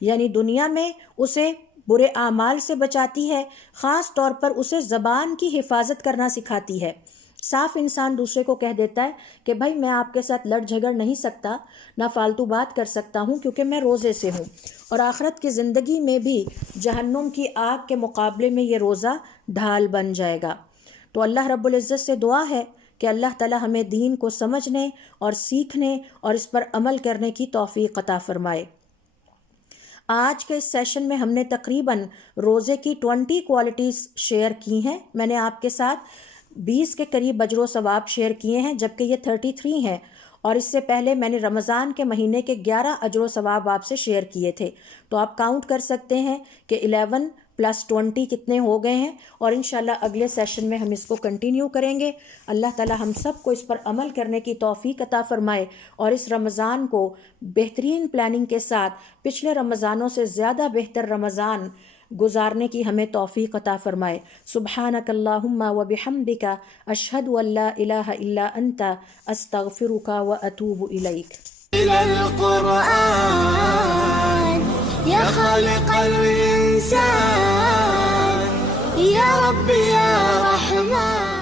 یعنی دنیا میں اسے برے اعمال سے بچاتی ہے، خاص طور پر اسے زبان کی حفاظت کرنا سکھاتی ہے۔ صاف انسان دوسرے کو کہہ دیتا ہے کہ بھائی میں آپ کے ساتھ لڑ جھگڑ نہیں سکتا، نہ فالتو بات کر سکتا ہوں کیونکہ میں روزے سے ہوں، اور آخرت کی زندگی میں بھی جہنم کی آگ کے مقابلے میں یہ روزہ ڈھال بن جائے گا۔ تو اللہ رب العزت سے دعا ہے کہ اللہ تعالی ہمیں دین کو سمجھنے اور سیکھنے اور اس پر عمل کرنے کی توفیق عطا فرمائے۔ آج کے اس سیشن میں ہم نے تقریباً روزے کی 20 کوالٹیز شیئر کی ہیں۔ میں نے آپ کے ساتھ 20 کے قریب اجر و ثواب شیئر کیے ہیں، جبکہ یہ 33 ہیں، اور اس سے پہلے میں نے رمضان کے مہینے کے 11 اجر و ثواب آپ سے شیئر کیے تھے۔ تو آپ کاؤنٹ کر سکتے ہیں کہ 11 + 20 کتنے ہو گئے ہیں، اور انشاءاللہ اگلے سیشن میں ہم اس کو کنٹینیو کریں گے۔ اللہ تعالی ہم سب کو اس پر عمل کرنے کی توفیق عطا فرمائے، اور اس رمضان کو بہترین پلاننگ کے ساتھ پچھلے رمضانوں سے زیادہ بہتر رمضان گزارنے کی ہمیں توفیق عطا فرمائے۔ سبحانک اللہم و بحمدک، اشہد ان لا الہ الا انت، استغفرک و اتوب الیک۔ يا خالق الإنسان يا رب يا رحمن